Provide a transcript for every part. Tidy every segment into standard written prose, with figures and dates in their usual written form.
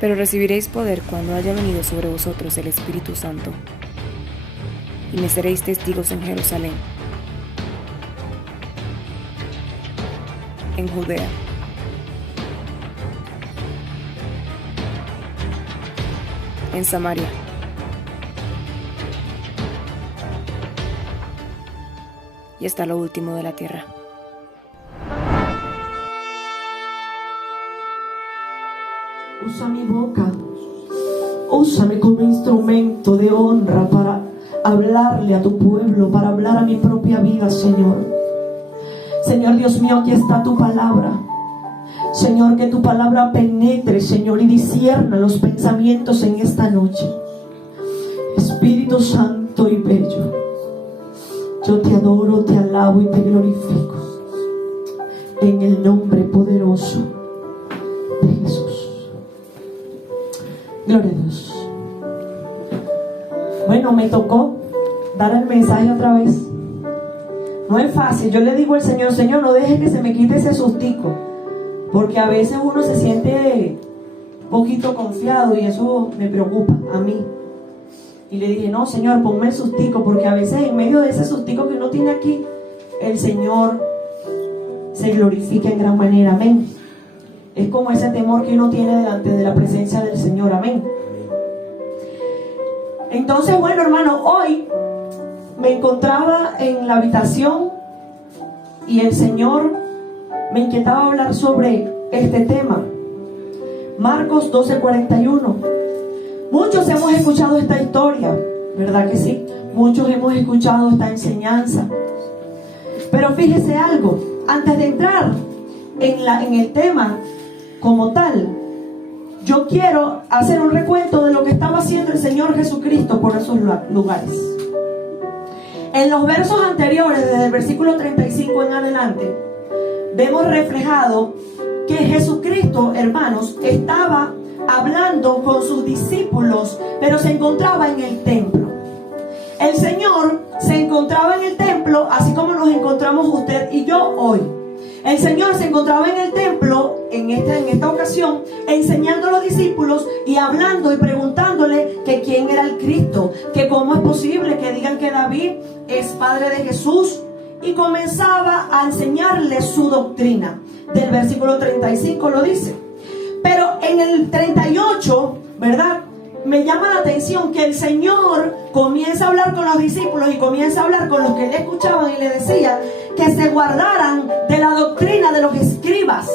Pero recibiréis poder cuando haya venido sobre vosotros el Espíritu Santo, y me seréis testigos en Jerusalén, en Judea, en Samaria, y hasta lo último de la tierra. Usa mi boca, úsame como instrumento de honra para hablarle a tu pueblo, para hablar a mi propia vida, Señor. Señor Dios mío, aquí está tu palabra. Señor, que tu palabra penetre, Señor, y discierna los pensamientos en esta noche. Espíritu Santo y bello, yo te adoro, te alabo y te glorifico en el nombre poderoso de Jesús. Gloria a Dios. Bueno, me tocó dar el mensaje otra vez. No es fácil. Yo le digo al Señor: Señor, no deje que se me quite ese sustico, porque a veces uno se siente un poquito confiado y eso me preocupa a mí. Y le dije: no, Señor, ponme el sustico, porque a veces en medio de ese sustico que uno tiene aquí, el Señor se glorifica en gran manera. Amén. Es como ese temor que uno tiene delante de la presencia del Señor. Amén. Entonces, bueno, hermano, hoy me encontraba en la habitación y el Señor me inquietaba hablar sobre este tema. Marcos 12:41. Muchos hemos escuchado esta historia, ¿verdad que sí? Muchos hemos escuchado esta enseñanza. Pero fíjese algo, antes de entrar en el tema como tal, yo quiero hacer un recuento de lo que estaba haciendo el Señor Jesucristo por esos lugares. En los versos anteriores, desde el versículo 35 en adelante, vemos reflejado que Jesucristo, hermanos, estaba hablando con sus discípulos, pero se encontraba en el templo. El Señor se encontraba en el templo, así como nos encontramos usted y yo hoy. El Señor se encontraba en el templo en esta ocasión, enseñando a los discípulos y hablando y preguntándole que quién era el Cristo, que cómo es posible que digan que David es padre de Jesús, y comenzaba a enseñarles su doctrina. Del versículo 35 lo dice. Pero en el 38, ¿verdad?, me llama la atención que el Señor comienza a hablar con los discípulos y comienza a hablar con los que le escuchaban y le decía que se guardaran de la doctrina de los escribas.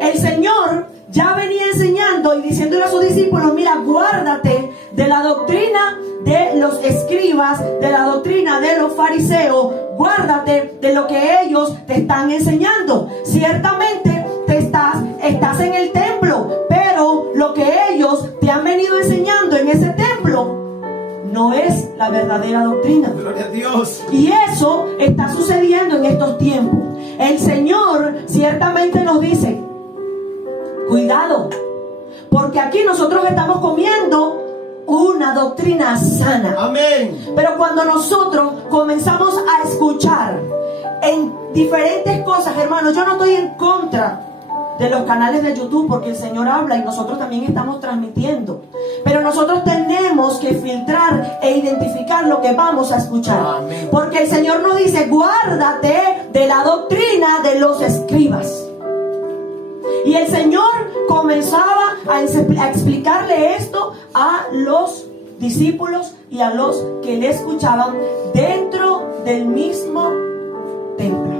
El Señor ya venía enseñando y diciéndole a sus discípulos: mira, guárdate de la doctrina de los escribas, de la doctrina de los fariseos, guárdate de lo que ellos te están enseñando. Ciertamente estás en el templo, pero lo que ellos te han venido enseñando en ese templo no es la verdadera doctrina. Gloria a Dios. Y eso está sucediendo en estos tiempos. El Señor ciertamente nos dice: cuidado, porque aquí nosotros estamos comiendo una doctrina sana. Amén. Pero cuando nosotros comenzamos a escuchar en diferentes cosas, hermanos, yo no estoy en contra de los canales de YouTube, porque el Señor habla y nosotros también estamos transmitiendo, pero nosotros tenemos que filtrar e identificar lo que vamos a escuchar. Amén. Porque el Señor nos dice: guárdate de la doctrina de los escribas. Y el Señor comenzaba a explicarle esto a los discípulos y a los que le escuchaban dentro del mismo templo.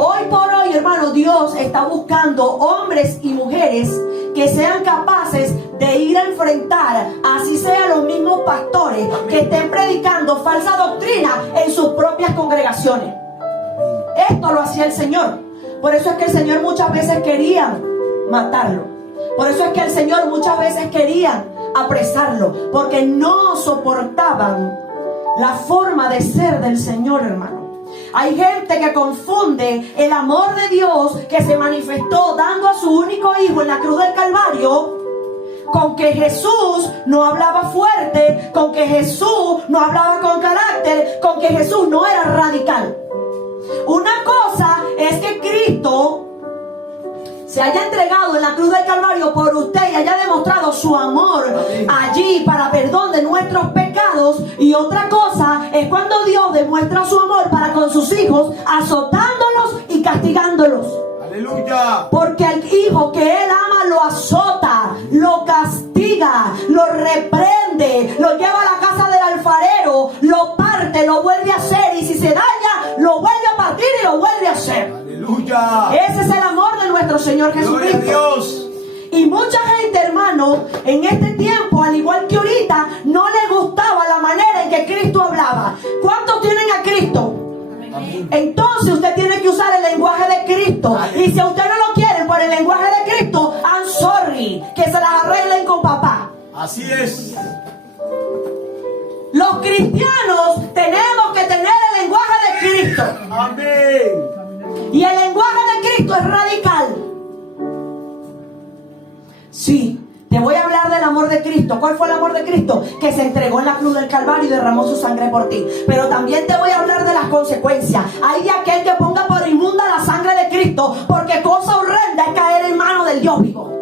Hoy por hoy, hermano, Dios está buscando hombres y mujeres que sean capaces de ir a enfrentar, así sean los mismos pastores que estén predicando falsa doctrina en sus propias congregaciones. Esto lo hacía el Señor. Por eso es que el Señor muchas veces quería matarlo. Por eso es que el Señor muchas veces quería apresarlo, porque no soportaban la forma de ser del Señor, hermano. Hay gente que confunde el amor de Dios que se manifestó dando a su único hijo en la cruz del Calvario con que Jesús no hablaba fuerte, con que Jesús no hablaba con carácter, con que Jesús no era radical. Una cosa es que Cristo se haya entregado en la cruz del Calvario por usted y haya para perdón de nuestros pecados. Y otra cosa es cuando Dios demuestra su amor para con sus hijos, azotándolos y castigándolos. Aleluya. Porque al hijo que él ama lo azota, lo castiga, lo reprende, lo lleva a la casa del alfarero, lo parte, lo vuelve a hacer, y si se daña, lo vuelve a partir y lo vuelve a hacer. Aleluya. Ese es el amor de nuestro Señor Jesucristo. Gloria a Dios. Y mucha gente, hermano, en este tiempo, al igual que ahorita, no le gustaba la manera en que Cristo hablaba. ¿Cuántos tienen a Cristo? Entonces usted tiene que usar el lenguaje de Cristo. Y si a usted no lo quieren por el lenguaje de Cristo, I'm sorry, que se las arreglen con papá. Así es. Los cristianos tenemos que tener el lenguaje de Cristo. Amén. Y el lenguaje de Cristo es radical. Sí, te voy a hablar del amor de Cristo. ¿Cuál fue el amor de Cristo? Que se entregó en la cruz del Calvario y derramó su sangre por ti. Pero también te voy a hablar de las consecuencias. Hay de aquel que ponga por inmunda la sangre de Cristo, porque cosa horrenda es caer en manos del Dios vivo.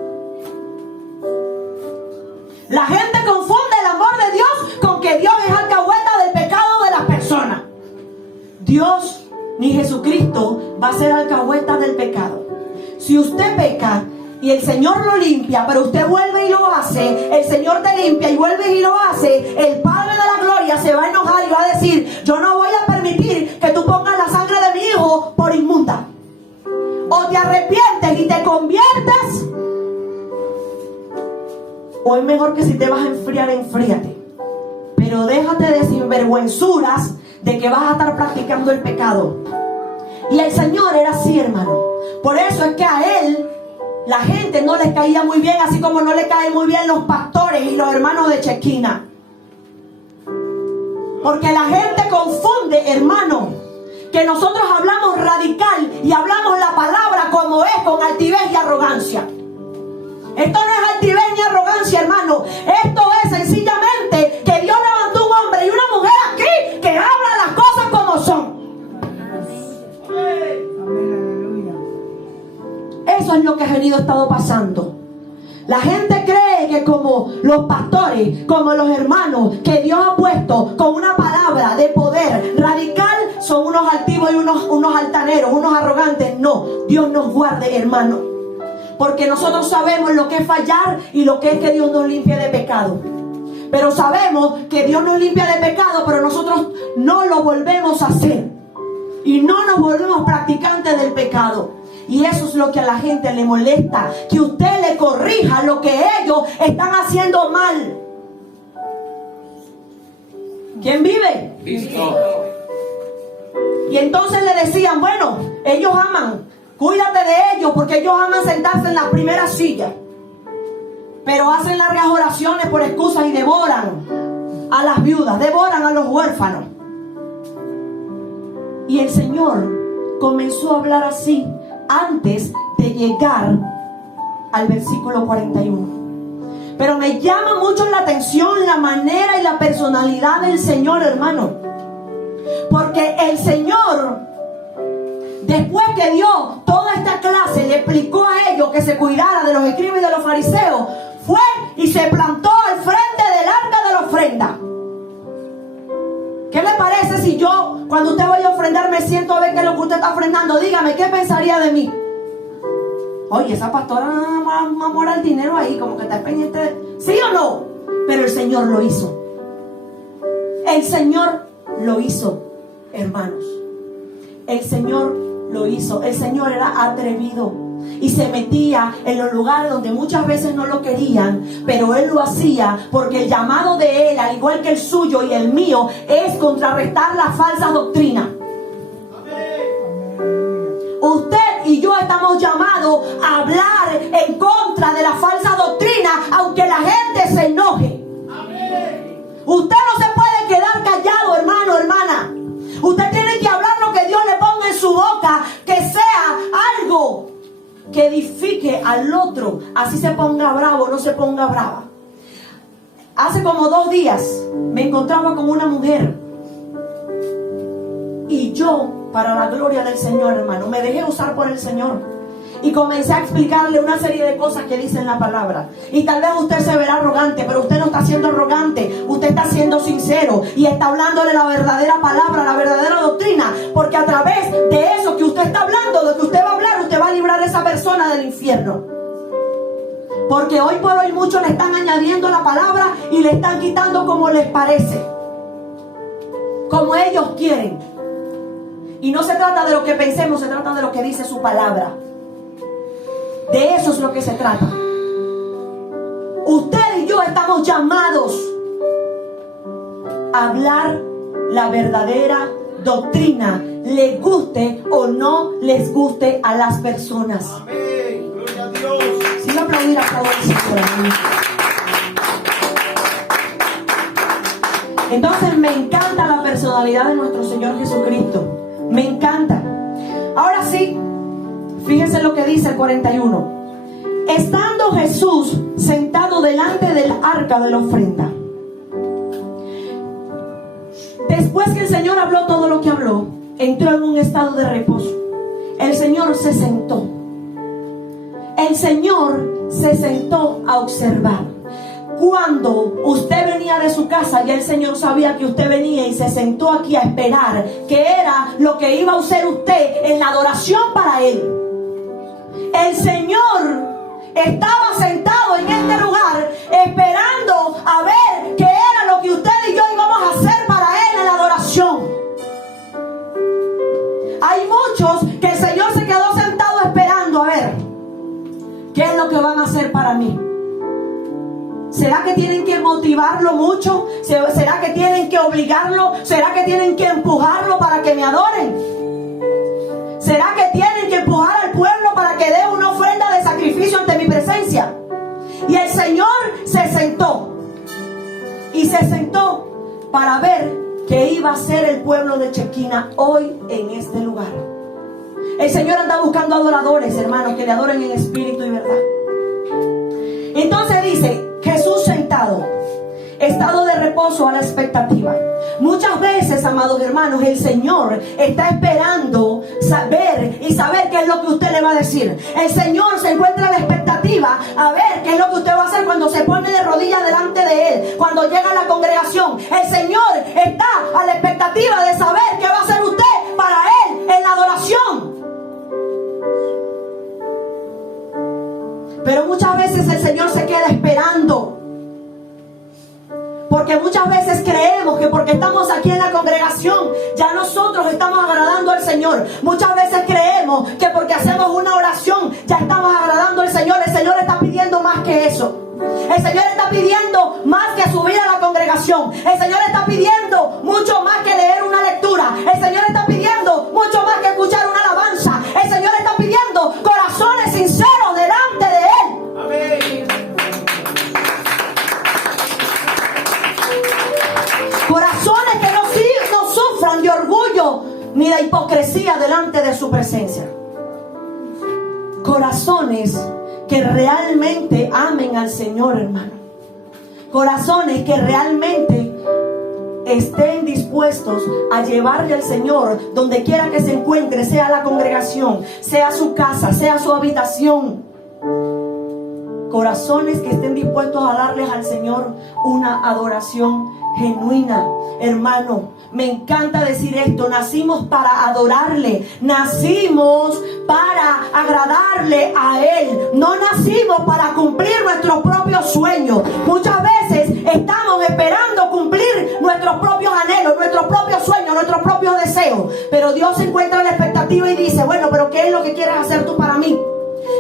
La gente confunde el amor de Dios con que Dios es alcahueta del pecado de las personas. Dios ni Jesucristo va a ser alcahueta del pecado. Si usted peca y el Señor lo limpia, pero usted vuelve y lo hace, el Señor te limpia y vuelve y lo hace, el Padre de la Gloria se va a enojar y va a decir: yo no voy a permitir que tú pongas la sangre de mi hijo por inmunda. O te arrepientes y te conviertes, o es mejor que si te vas a enfriar, enfríate. Pero déjate de sinvergüenzuras de que vas a estar practicando el pecado. Y el Señor era así, hermano. Por eso es que a Él la gente no les caía muy bien, así como no le caen muy bien los pastores y los hermanos de Chequina. Porque la gente confunde, hermano, que nosotros hablamos radical y hablamos la palabra como es, con altivez y arrogancia. Esto no es altivez ni arrogancia, hermano. Esto es sencillamente que Dios levantó un hombre y una mujer aquí que hablan las cosas como son. Eso es lo que ha estado pasando. La gente cree que como los pastores, como los hermanos que Dios ha puesto con una palabra de poder radical, son unos altivos y unos altaneros, unos arrogantes. No, Dios nos guarde, hermano. Porque nosotros sabemos lo que es fallar y lo que es que Dios nos limpie de pecado. Pero sabemos que Dios nos limpia de pecado, pero nosotros no lo volvemos a hacer. Y no nos volvemos practicantes del pecado. Y eso es lo que a la gente le molesta, que usted le corrija lo que ellos están haciendo mal. ¿Quién vive? Cristo. Y entonces le decían: bueno, ellos aman, cuídate de ellos, porque ellos aman sentarse en las primeras sillas, pero hacen largas oraciones por excusas y devoran a las viudas, devoran a los huérfanos. Y el Señor comenzó a hablar así antes de llegar al versículo 41. Pero me llama mucho la atención la manera y la personalidad del Señor, hermano. Porque el Señor, después que dio toda esta clase, le explicó a ellos que se cuidara de los escribas y de los fariseos, fue y se plantó al frente del arca de la ofrenda. ¿Qué le parece si yo, cuando usted vaya a ofrendar, me siento a ver qué es lo que usted está ofrendando? Dígame, ¿qué pensaría de mí? Oye, esa pastora amor al dinero ahí, como que está pendiente de... ¿Sí o no? Pero el Señor lo hizo. El Señor lo hizo, hermanos. El Señor lo hizo. El Señor era atrevido y se metía en los lugares donde muchas veces no lo querían, pero Él lo hacía porque el llamado de Él, al igual que el suyo y el mío, es contrarrestar las falsas doctrinas. Usted y yo estamos llamados a hablar en contra de las falsas doctrinas, aunque la gente se enoje. Usted no se puede quedar callado, hermano, hermana. Usted tiene que hablar lo que Dios le ponga en su boca, que sea algo que edifique al otro. Así se ponga bravo, no se ponga brava. Hace como 2 días me encontraba con una mujer, y yo, para la gloria del Señor, hermano, me dejé usar por el Señor. y comencé a explicarle una serie de cosas que dice en la palabra. Y tal vez usted se verá arrogante, pero usted no está siendo arrogante, usted está siendo sincero y está hablándole la verdadera palabra, la verdadera doctrina, porque a través de eso que usted está hablando, de que usted va a hablar, usted va a librar a esa persona del infierno. Porque hoy por hoy muchos le están añadiendo la palabra y le están quitando como les parece, como ellos quieren. Y no se trata de lo que pensemos, se trata de lo que dice su palabra. De eso es lo que se trata. Usted y yo estamos llamados a hablar la verdadera doctrina, les guste o no les guste a las personas. Amén. Gloria a Dios. Sí, voy a aplaudir a todos el Señor. Entonces me encanta la personalidad de nuestro Señor Jesucristo. Me encanta. Ahora sí, fíjense lo que dice el 41. Estando Jesús sentado delante del arca de la ofrenda. Después que el Señor habló todo lo que habló, entró en un estado de reposo. El Señor se sentó. El Señor se sentó a observar. Cuando usted venía de su casa, ya el Señor sabía que usted venía y se sentó aquí a esperar que era lo que iba a hacer usted en la adoración para Él. El Señor estaba sentado en este lugar esperando a ver qué era lo que usted y yo íbamos a hacer para Él en la adoración. Hay muchos que el Señor se quedó sentado esperando a ver qué es lo que van a hacer para mí. ¿Será que tienen que motivarlo mucho? ¿Será que tienen que obligarlo? ¿Será que tienen que empujarlo para que me adoren? ¿Será que tienen que empujar al pueblo para que dé una ofrenda de sacrificio ante mi presencia? Y el Señor se sentó. Y se sentó para ver qué iba a hacer el pueblo de Chequina hoy en este lugar. El Señor anda buscando adoradores, hermanos, que le adoren en espíritu y verdad. Entonces dice, Jesús sentado, estado de reposo a la expectativa. Muchas veces, amados hermanos, el Señor está esperando saber qué es lo que usted le va a decir. El Señor se encuentra a la expectativa a ver qué es lo que usted va a hacer cuando se pone de rodillas delante de Él, cuando llega a la congregación. El Señor está a la expectativa de saber qué va a hacer usted para Él en la adoración. Pero muchas veces el Señor se queda esperando. Porque muchas veces creemos que porque estamos aquí en la congregación, ya nosotros estamos agradando al Señor. Muchas veces creemos que porque hacemos una oración, ya estamos agradando al Señor. El Señor está pidiendo más que eso. El Señor está pidiendo más que subir a la congregación. El Señor está pidiendo mucho más que leer una lectura. El Señor está pidiendo mucho más que escuchar una alabanza. El Señor está pidiendo corazones sinceros delante de Él. Amén. Corazones que no sufran de orgullo ni de hipocresía delante de su presencia. Corazones que realmente amen al Señor, hermano. Corazones que realmente estén dispuestos a llevarle al Señor donde quiera que se encuentre, sea la congregación, sea su casa, sea su habitación. Corazones que estén dispuestos a darles al Señor una adoración genuina. Hermano, me encanta decir esto: nacimos para adorarle, nacimos para agradarle a Él, no nacimos para cumplir nuestros propios sueños. Muchas veces estamos esperando cumplir nuestros propios anhelos, nuestros propios sueños, nuestros propios deseos, pero Dios se encuentra en la expectativa y dice: bueno, pero ¿qué es lo que quieres hacer tú para mí?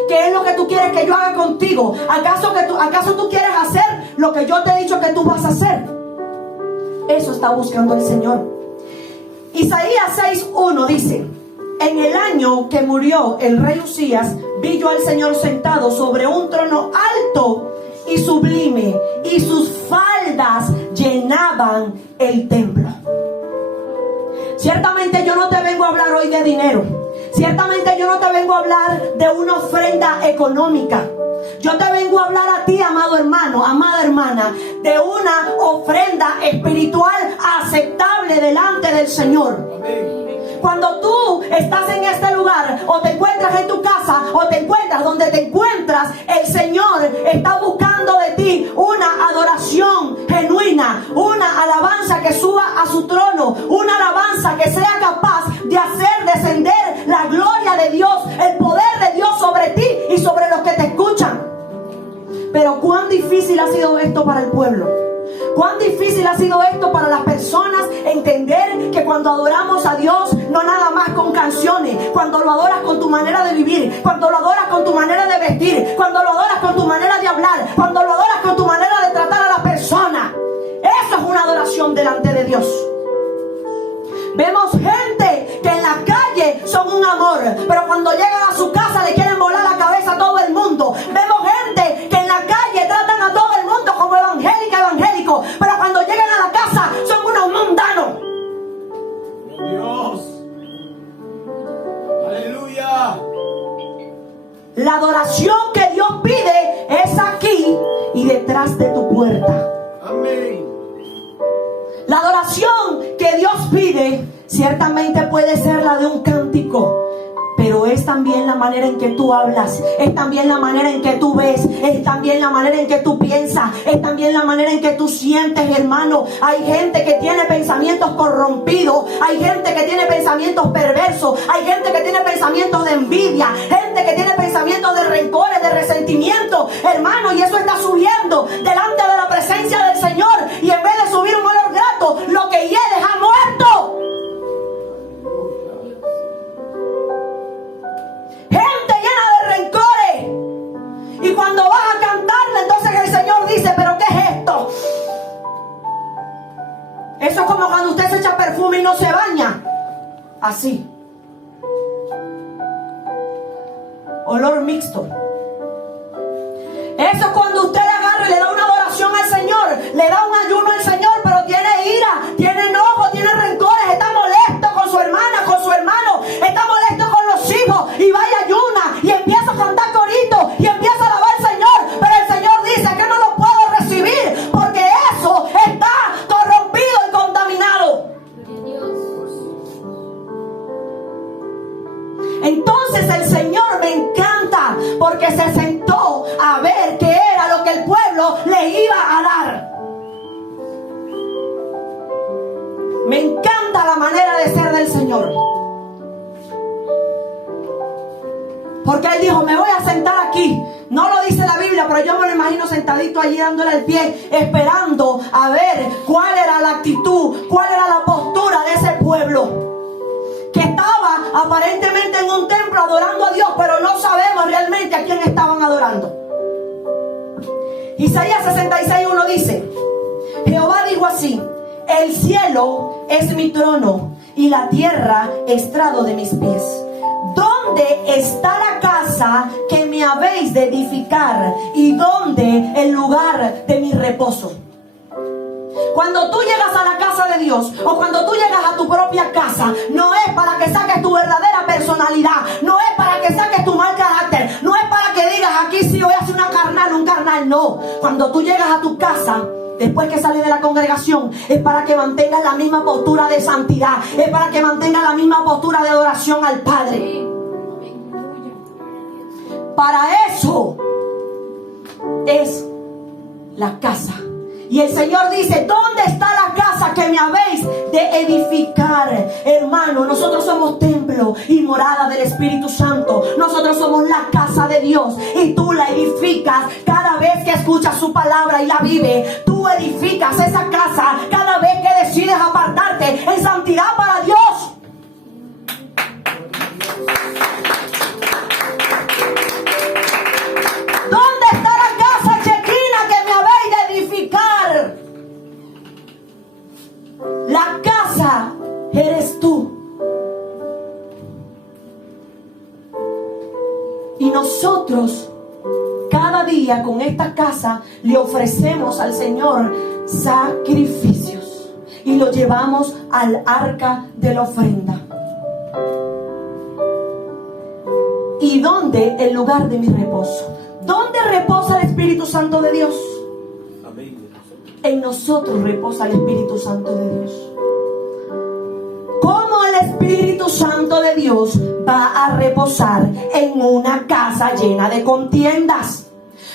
¿Qué es lo que tú quieres que yo haga contigo? ¿Acaso tú quieres hacer lo que yo te he dicho que tú vas a hacer? Eso está buscando el Señor. Isaías 6:1 dice: en el año que murió el rey Usías, vi yo al Señor sentado sobre un trono alto y sublime, y sus faldas llenaban el templo. Ciertamente yo no te vengo a hablar hoy de dinero. Ciertamente yo no te vengo a hablar de una ofrenda económica. Yo te vengo a hablar a ti, amado hermano, amada hermana, de una ofrenda espiritual aceptable delante del Señor. Amén. cuando tú estás en este lugar, o te encuentras en tu casa, o te encuentras donde te encuentras, el Señor está buscando de ti una adoración genuina, una alabanza que suba a su trono, una alabanza que sea capaz de hacer descender la gloria de Dios, el poder de Dios sobre ti y sobre los que te escuchan. Pero cuán difícil ha sido esto para el pueblo. Cuán difícil ha sido esto para las personas entender que cuando adoramos a Dios, no nada más con canciones, cuando lo adoras con tu manera de vivir, cuando lo adoras con tu manera de vestir, cuando lo adoras con tu manera de hablar, cuando lo adoras con tu manera de tratar a la persona. Eso es una adoración delante de Dios. Vemos gente que en la calle son un amor, pero cuando llegan a su casa le quieren volar la cabeza a todo el mundo. Vemos gente que en la calle tratan a todo el mundo como evangélico, pero cuando llegan a la casa son unos mundanos. Dios. Aleluya. La adoración que Dios pide es aquí y detrás de tu puerta. Amén. La adoración que Dios pide ciertamente puede ser la de un cántico, pero es también la manera en que tú hablas, es también la manera en que tú ves, es también la manera en que tú piensas, es también la manera en que tú sientes, hermano. Hay gente que tiene pensamientos corrompidos, hay gente que tiene pensamientos perversos, hay gente que tiene pensamientos de envidia, gente que tiene pensamientos de rencores, de resentimiento, hermano, y eso está subiendo delante de la presencia del Señor, y en vez de subir un olor grato, lo que hieres ha muerto. Gente llena de rencores. Y cuando vas a cantarle, entonces el Señor dice: ¿pero qué es esto? Eso es como cuando usted se echa perfume y no se baña. Así. Olor mixto. Eso es cuando usted le agarra y le da una adoración al Señor, le da un ayuno al Señor, pero tiene ira, tiene enojo, tiene rencores, está molesto con su hermana, con su hermano, está molesto con los hijos, y va y ayuna y empieza a cantar corito y empieza a alabar al Señor, pero el Señor dice que no lo puedo recibir porque eso está corrompido y contaminado. Entonces el Señor me encanta porque se sentó a ver qué era lo que el pueblo le iba a dar. Me encanta la manera de ser del Señor, porque Él dijo: me voy a sentar aquí. No lo dice la Biblia, pero yo me lo imagino sentadito allí dándole el pie, esperando a ver cuál era la actitud, cuál era la postura de ese pueblo que estaba aparentemente en un templo adorando a Dios, pero no sabemos realmente a quién estaban adorando. Isaías 66:1 dice: Jehová dijo así: el cielo es mi trono y la tierra estrado de mis pies. ¿Dónde está la casa que me habéis de edificar? ¿Y dónde el lugar de mi reposo? Cuando tú llegas a la casa de Dios, o cuando tú llegas a tu propia casa, no es para que saques tu verdadera personalidad, no es para que saques tu mal carácter, no es para que digas: aquí sí voy a hacer un carnal, no. Cuando tú llegas a tu casa, después que sales de la congregación, es para que mantengas la misma postura de santidad, es para que mantengas la misma postura de adoración al Padre. Para eso es la casa. Y el Señor dice: ¿dónde está la casa que me habéis de edificar? Hermano, nosotros somos templo y morada del Espíritu Santo. Nosotros somos la casa de Dios, y tú la edificas cada vez que escuchas su palabra y la vives. Tú edificas esa casa cada vez que decides apartarte en santidad para Dios. ¿Dónde está la casa chequina que me habéis de edificar? La casa eres tú. Y nosotros cada día con esta casa le ofrecemos al Señor sacrificios y lo llevamos al arca de la ofrenda. ¿Y dónde el lugar de mi reposo? ¿Dónde reposa el Espíritu Santo de Dios? Amén. En nosotros reposa el Espíritu Santo de Dios. ¿Cómo el Espíritu Espíritu Santo de Dios va a reposar en una casa llena de contiendas?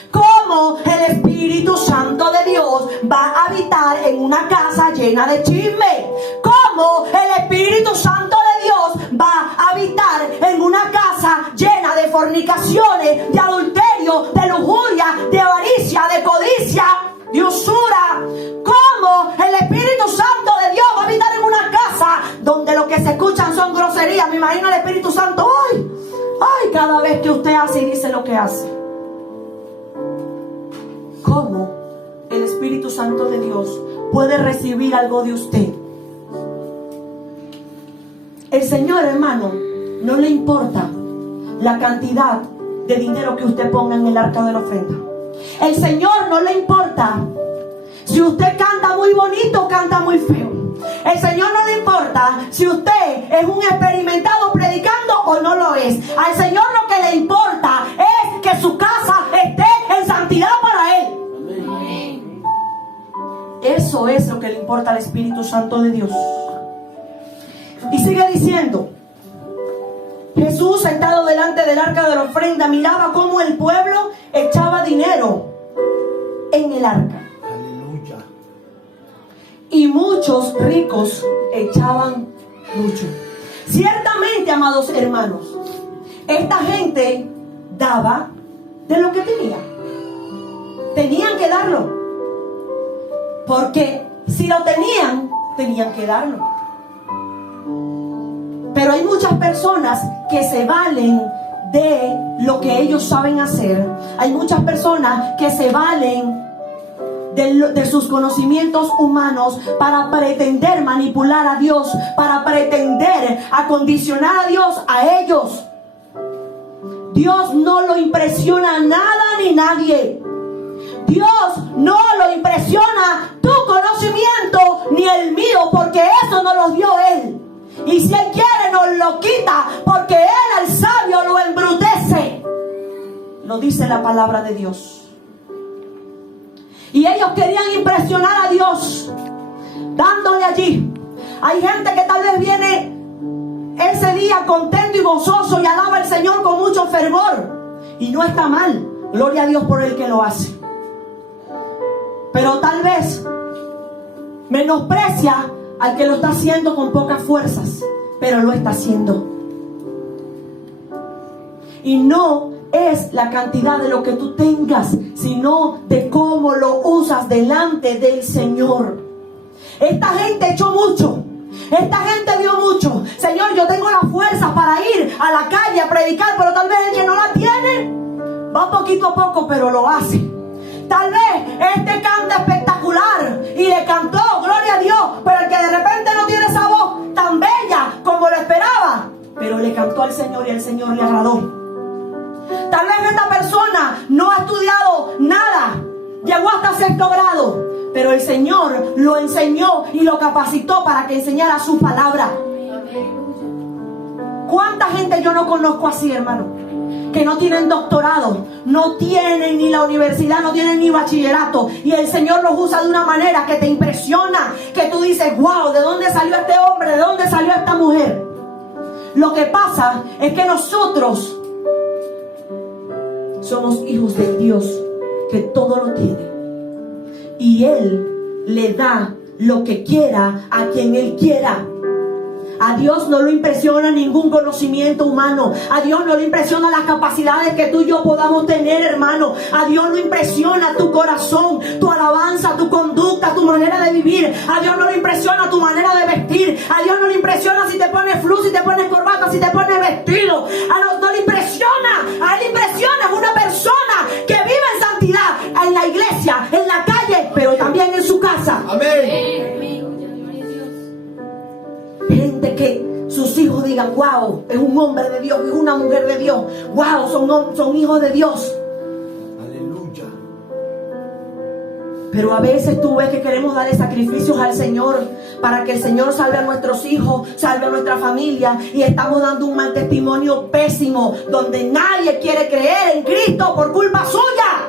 ¿Cómo el Espíritu Santo de Dios va a habitar en una casa llena de chisme? ¿Cómo el Espíritu Santo de Dios va a habitar en una casa llena de fornicaciones, de adulterio, de lujuria, de avaricia, de codicia, de usura? ¿Cómo el Espíritu Santo de Dios va a habitar en una casa donde lo que se escuchan son groserías? Me imagino al Espíritu Santo, ¡ay! Cada vez que usted hace y dice lo que hace. ¿Cómo el Espíritu Santo de Dios puede recibir algo de usted? El Señor, hermano, no le importa la cantidad de dinero que usted ponga en el arca de la ofrenda. El Señor no le importa si usted canta muy bonito o canta muy feo. El Señor no le importa si usted es un experimentado predicando o no lo es. Al Señor lo que le importa es que su casa esté en santidad para Él. Amén. Eso es lo que le importa al Espíritu Santo de Dios. Y sigue diciendo: Jesús, sentado delante del arca de la ofrenda, miraba cómo el pueblo echaba dinero en el arca. Aleluya. Y muchos ricos echaban mucho. Ciertamente, amados hermanos, esta gente daba de lo que tenía. Tenían que darlo, porque si lo tenían, tenían que darlo. Pero hay muchas personas que se valen de lo que ellos saben hacer. Hay muchas personas que se valen de sus conocimientos humanos para pretender manipular a Dios, para pretender acondicionar a Dios a ellos. Dios no lo impresiona nada ni nadie. Dios no lo impresiona tu conocimiento ni el mío, porque eso nos lo dio Él. Y si Él quiere nos lo quita, porque Él al sabio lo embrutece. Lo dice la palabra de Dios. Y ellos querían impresionar a Dios dándole allí. Hay gente que tal vez viene ese día contento y gozoso y alaba al Señor con mucho fervor, y no está mal, gloria a Dios por el que lo hace. Pero tal vez menosprecia al que lo está haciendo con pocas fuerzas, pero lo está haciendo. Y no es la cantidad de lo que tú tengas, sino de cómo lo usas delante del Señor. Esta gente echó mucho. Esta gente dio mucho. Señor, yo tengo la fuerza para ir a la calle a predicar, pero tal vez el que no la tiene va poquito a poco, pero lo hace. Tal vez este canta espectacular y le cantó, gloria a Dios, pero el que de repente no tiene esa voz tan bella como lo esperaba, pero le cantó al Señor y el Señor le agradó. Tal vez esta persona no ha estudiado nada, llegó hasta 6º grado, pero el Señor lo enseñó y lo capacitó para que enseñara su palabra. ¿Cuánta gente yo no conozco así, hermano? Que no tienen doctorado, no tienen ni la universidad, no tienen ni bachillerato, y el Señor los usa de una manera que te impresiona, que tú dices, wow, ¿de dónde salió este hombre? ¿De dónde salió esta mujer? Lo que pasa es que nosotros somos hijos de Dios que todo lo tiene, y Él le da lo que quiera a quien Él quiera. A Dios no lo impresiona ningún conocimiento humano. A Dios no le impresiona las capacidades que tú y yo podamos tener, hermano. A Dios no impresiona tu corazón, tu alabanza, tu conducta, tu manera de vivir. A Dios no le impresiona tu manera de vestir. A Dios no le impresiona si te pones flus, si te pones corbata, si te pones vestido. No le impresiona. A Él le impresiona una persona que vive en santidad en la iglesia, en la calle, pero también en su casa. Amén. Gente que sus hijos digan, wow, es un hombre de Dios, es una mujer de Dios, wow, son hijos de Dios. Aleluya. Pero a veces tú ves que queremos darle sacrificios al Señor para que el Señor salve a nuestros hijos, salve a nuestra familia, y estamos dando un mal testimonio pésimo donde nadie quiere creer en Cristo por culpa suya.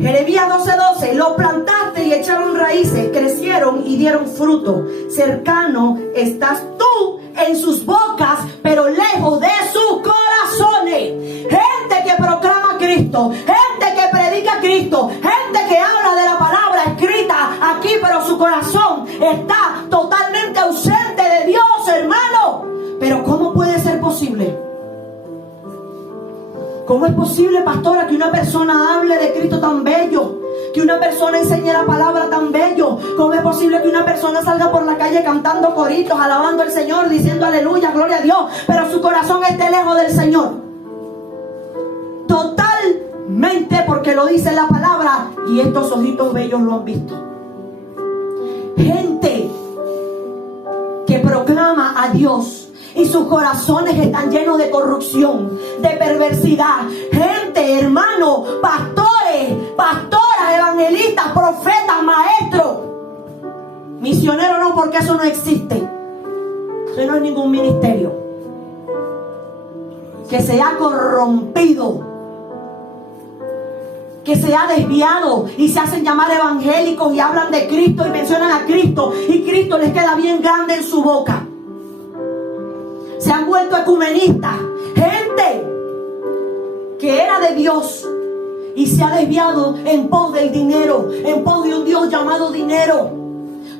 Jeremías 12:12, lo plantaste y echaron raíces, crecieron y dieron fruto. Cercano estás tú en sus bocas, pero lejos de sus corazones. Gente que proclama a Cristo, gente que predica a Cristo, gente que habla de la palabra escrita aquí, pero su corazón está totalmente ausente de Dios, hermano. Pero ¿cómo puede ser posible? ¿Cómo es posible, pastora, que una persona hable de Cristo tan bello? Que una persona enseñe la palabra tan bello. ¿Cómo es posible que una persona salga por la calle cantando coritos, alabando al Señor, diciendo aleluya, gloria a Dios, pero su corazón esté lejos del Señor? Totalmente, porque lo dice la palabra y estos ojitos bellos lo han visto. Gente que proclama a Dios y sus corazones están llenos de corrupción, de perversidad. Gente, hermano, pastores, pastoras, evangelistas, profetas, maestros, misioneros no, porque eso no existe. Eso no es ningún ministerio. Que se ha corrompido, que se ha desviado y se hacen llamar evangélicos y hablan de Cristo y mencionan a Cristo y Cristo les queda bien grande en su boca. Se han vuelto ecumenistas, gente que era de Dios y se ha desviado en pos del dinero, en pos de un Dios llamado dinero.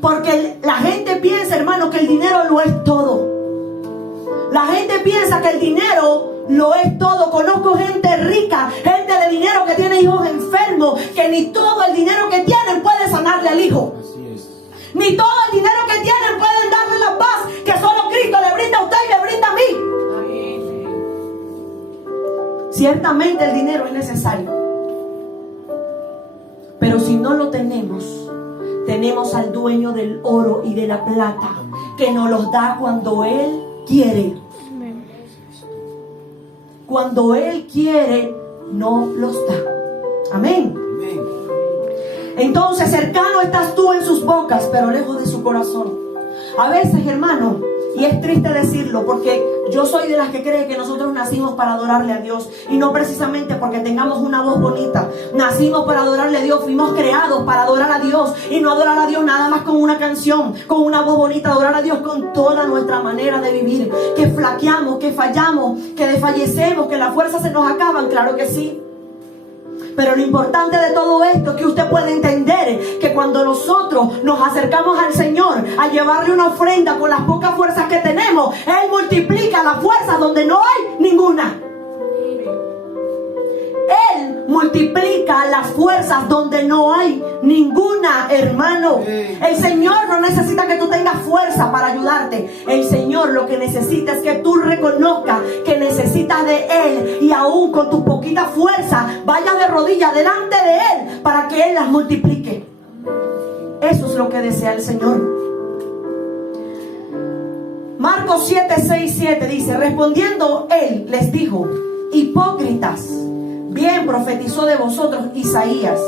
Porque la gente piensa, hermano, que el dinero lo es todo. La gente piensa que el dinero lo es todo. Conozco gente rica, gente de dinero que tiene hijos enfermos, que ni todo el dinero que tienen puede sanarle al hijo. Ni todo el dinero que tienen pueden darle la paz que solo Cristo le brinda a usted y me brinda a mí. Ciertamente el dinero es necesario, pero si no lo tenemos, tenemos al dueño del oro y de la plata, que nos los da cuando Él quiere. Cuando Él quiere, no los da. Amén. Entonces, cercano estás tú en sus bocas, pero lejos de su corazón. A veces, hermano, y es triste decirlo, porque yo soy de las que cree que nosotros nacimos para adorarle a Dios, y no precisamente porque tengamos una voz bonita. Nacimos para adorarle a Dios, fuimos creados para adorar a Dios, y no adorar a Dios nada más con una canción, con una voz bonita. Adorar a Dios con toda nuestra manera de vivir. Que flaqueamos, que fallamos, que desfallecemos, que las fuerzas se nos acaban, claro que sí. Pero lo importante de todo esto es que usted puede entender que cuando nosotros nos acercamos al Señor a llevarle una ofrenda con las pocas fuerzas que tenemos, Él multiplica las fuerzas donde no hay ninguna. Él multiplica las fuerzas donde no hay ninguna, hermano. El Señor no necesita que tú tengas fuerza para ayudarte. El Señor lo que necesita es que tú reconozcas que necesitas de Él, y aún con tu poquita fuerza vayas de rodillas delante de Él para que Él las multiplique. Eso es lo que desea el Señor. Marcos 7:6-7 dice: respondiendo Él les dijo: hipócritas, bien profetizó de vosotros Isaías,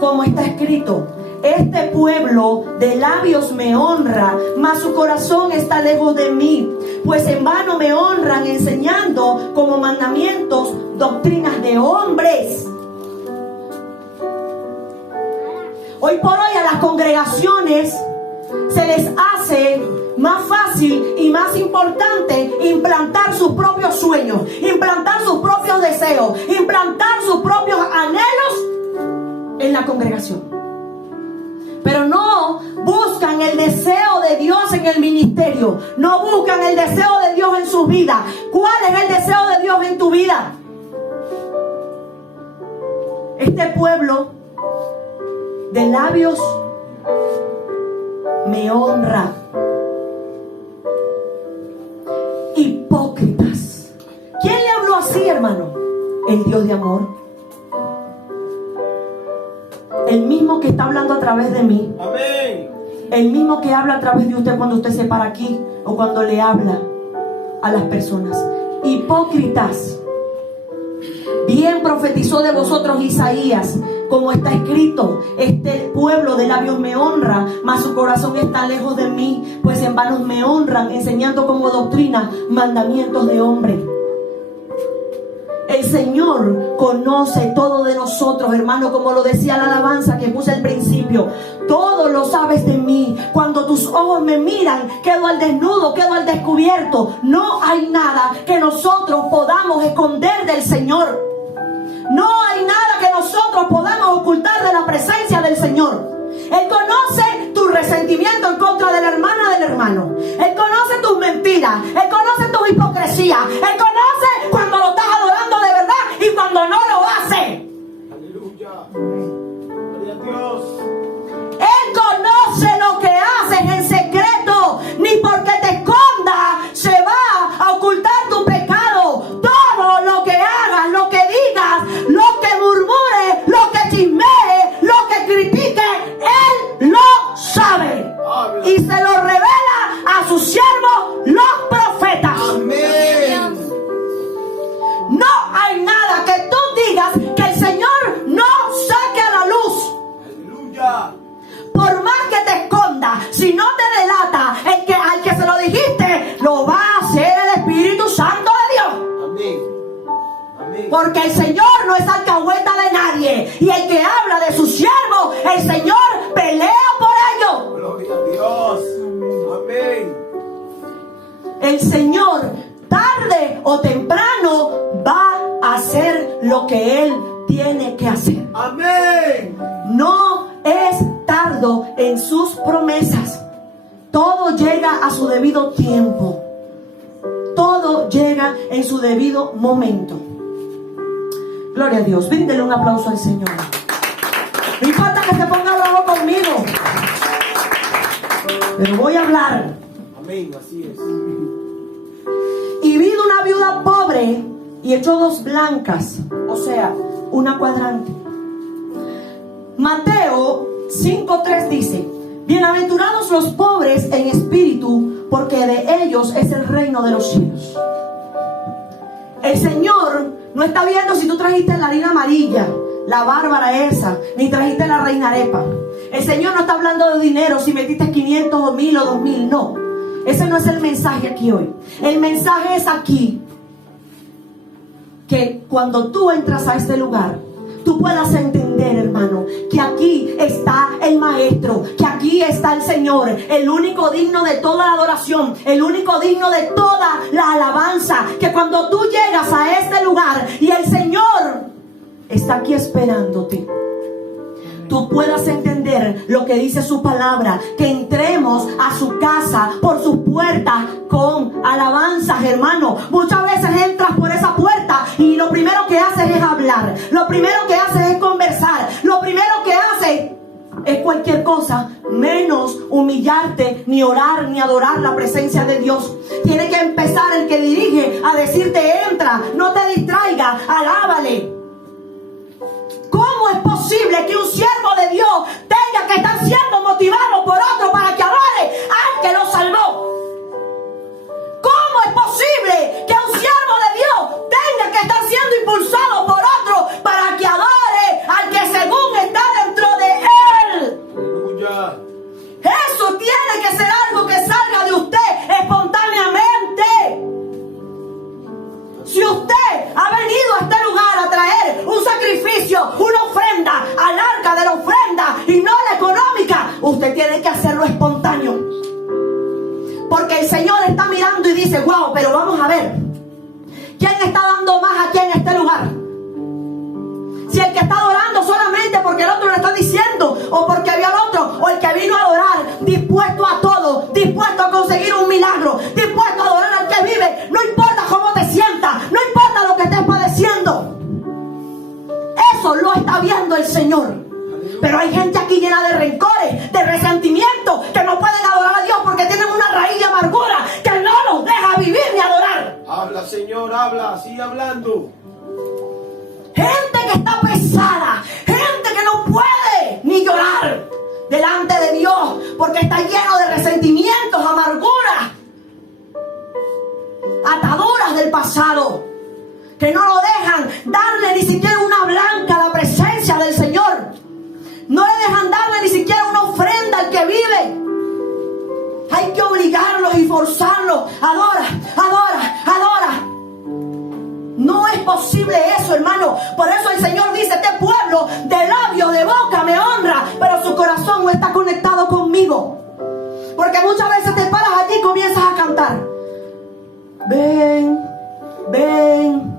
como está escrito: este pueblo de labios me honra, mas su corazón está lejos de mí, pues en vano me honran, enseñando como mandamientos doctrinas de hombres. Hoy por hoy a las congregaciones se les hace más fácil y más importante implantar sus propios sueños, implantar sus propios deseos, implantar sus propios anhelos en la congregación. Pero no buscan el deseo de Dios en el ministerio, no buscan el deseo de Dios en sus vidas. ¿Cuál es el deseo de Dios en tu vida? Este pueblo de labios me honra. Hipócritas. ¿Quién le habló así, hermano? El Dios de amor. El mismo que está hablando a través de mí. Amén. El mismo que habla a través de usted cuando usted se para aquí o cuando le habla a las personas. Hipócritas. Bien profetizó de vosotros Isaías, como está escrito: este pueblo de labios me honra, mas su corazón está lejos de mí, pues en vano me honran, enseñando como doctrina mandamientos de hombre. El Señor conoce todo de nosotros, hermano, como lo decía la alabanza que puse al principio. Todo lo sabes de mí. Cuando tus ojos me miran, quedo al desnudo, quedo al descubierto. No hay nada que nosotros podamos esconder del Señor. No hay nada que nosotros podamos ocultar de la presencia del Señor. Él conoce tu resentimiento en contra de la hermana del hermano. Él conoce tus mentiras. Él conoce tu hipocresía. Él conoce cuando lo estás adorando de verdad y cuando no lo hace. Aleluya. Gloria a Dios. Él conoce lo que haces en secreto. Ni porque te escondas se va a ocultar tu pecado. Todo lo que hagas, lo que digas, lo que murmures, lo que chismee, lo que critique, Él lo sabe. Y se lo revela a sus siervos, los profetas. Amén. No hay nada que tú digas que el Señor no saque a la luz. Aleluya. Por más que te esconda, si no te delata al que se lo dijiste, lo va a hacer el Espíritu Santo de Dios. Amén. Amén. Porque el Señor no es alcahueta de nadie. Y el que habla de su siervo, el Señor pelea por ellos. Gloria a Dios. Amén. El Señor, tarde o temprano, va a hacer lo que Él tiene que hacer. Amén. No es tardo en sus promesas. Todo llega a su debido tiempo. Todo llega en su debido momento. Gloria a Dios. Bríndele un aplauso al Señor. No importa que se ponga bravo conmigo, pero voy a hablar. Amén. Así es. Y vino una viuda pobre y echó 2 blancas, o sea, una cuadrante. Mateo 5:3 dice: bienaventurados los pobres en espíritu, porque de ellos es el reino de los cielos. El Señor no está viendo si tú trajiste la harina amarilla, la bárbara esa, ni trajiste la reina arepa. El Señor no está hablando de dinero, si metiste 500 o 1000 o 2000, no. Ese no es el mensaje aquí hoy. El mensaje es aquí, que cuando tú entras a este lugar, tú puedas entender, hermano, que aquí está el Maestro, que aquí está el Señor, el único digno de toda la adoración, el único digno de toda la alabanza. Que cuando tú llegas a este lugar y el Señor está aquí esperándote, tú puedas entender lo que dice su palabra, que entremos a su casa por sus puertas con alabanzas, hermano. Muchas veces entras por esa puerta y lo primero que haces es hablar, lo primero que haces es conversar, lo primero que haces es cualquier cosa menos humillarte, ni orar, ni adorar la presencia de Dios. Tiene que empezar el que dirige a decirte: entra, no te distraigas, alábale. ¿Cómo es posible que un siervo de Dios tenga que estar siendo motivado por otro para que adore al que lo salvó? ¿Cómo es posible que un siervo de Dios tenga que estar siendo impulsado por otro para que adore al que según está dentro de él? Aleluya. Eso tiene que ser algo que salga de usted espontáneamente. Si usted ha venido a este lugar a traer un sacrificio, una ofrenda al arca de la ofrenda y no la económica, usted tiene que hacerlo espontáneo. Porque el Señor está mirando y dice: wow, pero vamos a ver, ¿quién está dando más aquí en este lugar? Si el que está adorando solamente porque el otro le está diciendo, o porque vio al otro, o el que vino a adorar dispuesto a todo, dispuesto a conseguir un milagro, dispuesto a adorar al que vive, no importa cómo te sientas, no importa lo que estés padeciendo. Eso lo está viendo el Señor. Pero hay gente aquí llena de rencores, de resentimiento, que no pueden adorar a Dios porque tienen una raíz de amargura que no los deja vivir ni adorar. Habla, Señor, habla. Sigue hablando. Gente que está pesada, gente que no puede ni llorar delante de Dios porque está lleno de resentimientos, amarguras, ataduras del pasado, que no lo dejan darle ni siquiera una blanca a la presencia del Señor. No le dejan darle ni siquiera una ofrenda al que vive. Hay que obligarlos y forzarlos. Adora, adora, adora. No es posible eso, hermano. Por eso el Señor dice: este pueblo de labio, de boca me honra, pero su corazón no está conectado conmigo. Porque muchas veces te paras allí y comienzas a cantar: ven, ven,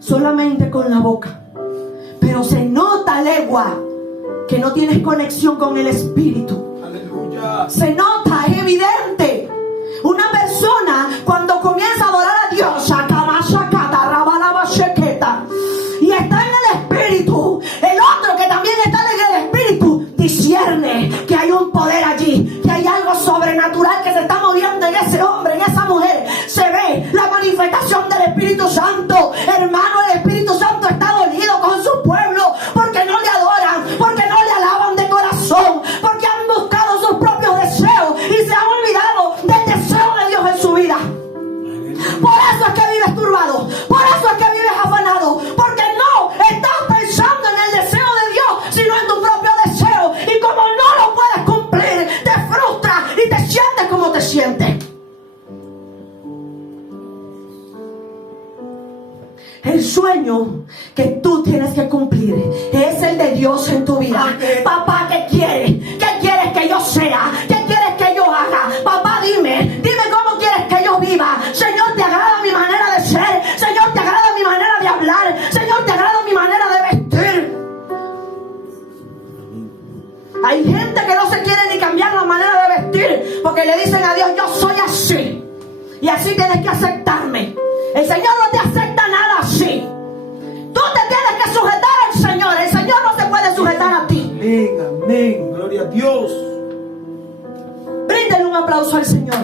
solamente con la boca. Pero se nota a legua que no tienes conexión con el Espíritu. Aleluya. Se nota, es evidente. Una persona cuando comienza a adorar a Dios y está en el Espíritu, el otro que también está en el Espíritu discierne que hay un poder allí, que hay algo sobrenatural que se está moviendo en ese hombre, en esa mujer. Se ve la manifestación del Espíritu Santo. Hermano, el Espíritu Santo está dolido con su pueblo porque no le adoran, porque no le alaban de corazón, porque han buscado sus propios deseos y se han olvidado del deseo de Dios en su vida. Por eso es que vives turbado, por eso es que vives afanado, porque no estás pensando en el deseo de Dios, sino en tu propio deseo. Y como no lo puedes cumplir, te frustra y te sientes como te sientes. El sueño que tú tienes que cumplir es el de Dios en tu vida. Papá, ¿qué quieres? ¿Qué quieres que yo sea? ¿Qué quieres que yo haga? Papá, dime cómo quieres que yo viva. Señor, ¿te agrada mi manera de ser? Señor, ¿te agrada mi manera de hablar? Señor, ¿te agrada mi manera de vestir? Hay gente que no se quiere ni cambiar la manera de vestir porque le dicen a Dios: yo soy así y así tienes que aceptarme. El Señor no te acepta nada así. Tú te tienes que sujetar al Señor. El Señor no se puede sujetar a ti. Amén, amén. Gloria a Dios. Bríndele un aplauso al Señor.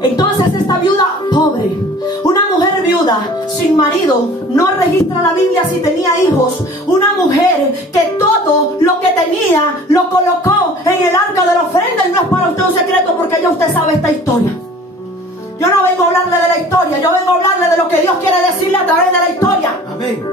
Entonces esta viuda pobre, una mujer viuda sin marido, no registra la Biblia si tenía hijos. Una mujer que todo lo que tenía lo colocó en el arca de la ofrenda. Y no es para usted un secreto porque ya usted sabe esta historia. Yo no vengo a hablarle de la historia, yo vengo a hablarle de lo que Dios quiere decirle a través de la historia. Amén.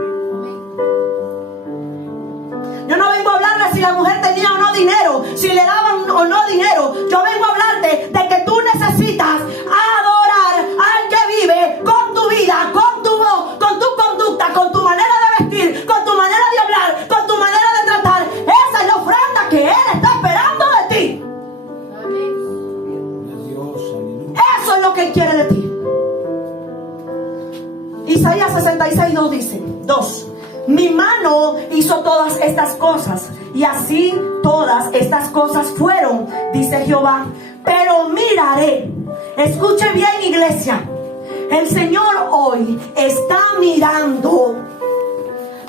Yo no vengo a hablarle si la mujer tenía o no dinero, si le daban o no dinero. Yo vengo a hablarte de que tú necesitas adorar al que vive con tu vida, con tu voz, con tu conducta, con tu manera de vestir, con tu manera de hablar, con tu manera de tratar. Esa es la ofrenda que Él está esperando de ti. Eso es lo que Él quiere de ti. Isaías 66:2 dice: 2. Mi mano hizo todas estas cosas, y así todas estas cosas fueron, dice Jehová. Pero miraré. Escuche bien, iglesia. El Señor hoy está mirando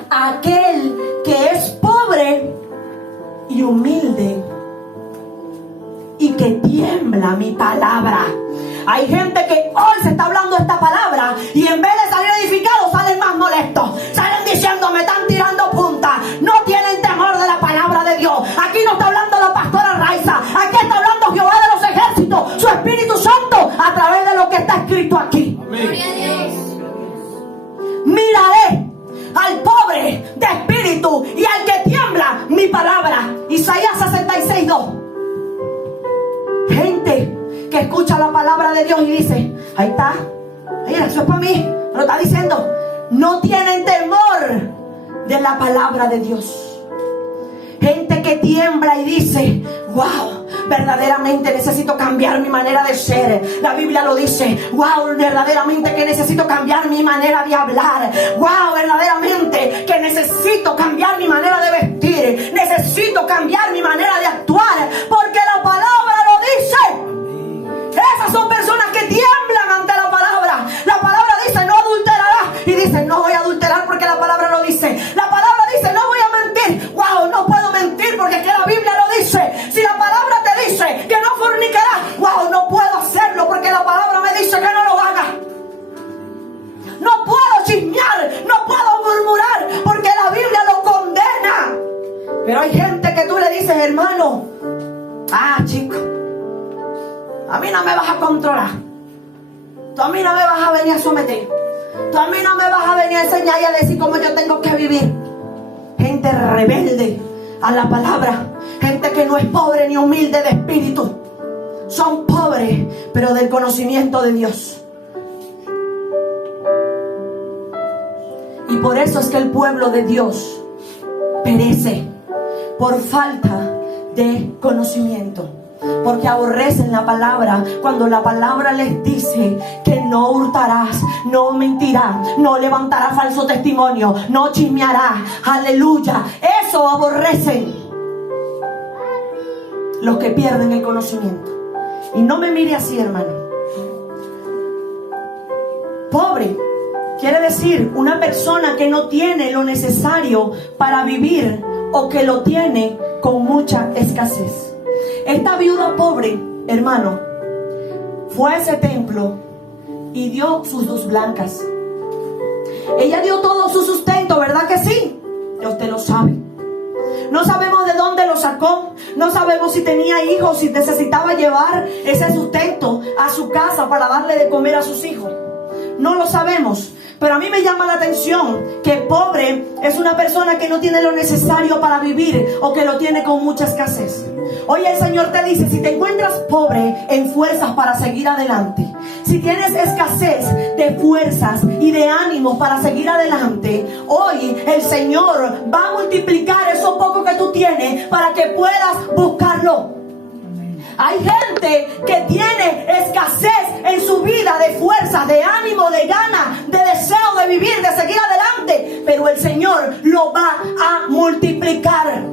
a aquel que es pobre y humilde y que tiembla mi palabra. Hay gente que hoy se está hablando esta palabra y en vez de salir edificados salen más molestos, salen diciendo: me están tirando punta. No tienen temor de la palabra de Dios. Aquí no está hablando la pastora Raiza, aquí está hablando Jehová de los ejércitos, su Espíritu Santo, a través de lo que está escrito aquí. Amén. Miraré al pobre de espíritu y al que tiembla mi palabra. Isaías 66:2. Gente que escucha la palabra de Dios y dice: ahí está, mira, eso es para mí. Lo está diciendo. No tienen temor de la palabra de Dios. Gente que tiembla y dice: wow, verdaderamente necesito cambiar mi manera de ser. La Biblia lo dice. Wow, verdaderamente que necesito cambiar mi manera de hablar. Wow, verdaderamente que necesito cambiar mi manera de vestir. Necesito cambiar mi manera de actuar, porque la palabra lo dice. Esas son personas que tiemblan ante la palabra. La palabra dice: no adulterarás. Y dicen: no voy a adulterar porque la palabra lo dice. La palabra dice: no voy a mentir. Wow, no puedo mentir porque es que la Biblia lo dice. Si la palabra te dice que no fornicarás, wow, no puedo hacerlo porque la palabra me dice que no lo haga. No puedo chismear, no puedo murmurar porque la Biblia lo condena. Pero hay gente que tú le dices: hermano, chico, a mí no me vas a controlar. Tú a mí no me vas a venir a someter. Tú a mí no me vas a venir a enseñar y a decir cómo yo tengo que vivir. Gente rebelde a la palabra. Gente que no es pobre ni humilde de espíritu. son pobres, pero del conocimiento de Dios. Y por eso es que el pueblo de Dios perece por falta de conocimiento. Porque aborrecen la palabra, cuando la palabra les dice que no hurtarás, no mentirás, no levantarás falso testimonio, no chismearás. Aleluya. Eso aborrecen los que pierden el conocimiento. Y no me mire así, hermano. Pobre quiere decir una persona que no tiene lo necesario para vivir, o que lo tiene con mucha escasez. Esta viuda pobre, hermano, fue a ese templo y dio sus 2 blancas. Ella dio todo su sustento, ¿verdad que sí? Ya usted lo sabe. No sabemos de dónde lo sacó. No sabemos si tenía hijos, si necesitaba llevar ese sustento a su casa para darle de comer a sus hijos. No lo sabemos. Pero a mí me llama la atención que pobre es una persona que no tiene lo necesario para vivir, o que lo tiene con mucha escasez. Hoy el Señor te dice, si te encuentras pobre en fuerzas para seguir adelante, si tienes escasez de fuerzas y de ánimos para seguir adelante, hoy el Señor va a multiplicar eso poco que tú tienes para que puedas buscarlo. Hay gente que tiene escasez en su vida de fuerza, de ánimo, de gana, de deseo de vivir, de seguir adelante, pero el Señor lo va a multiplicar.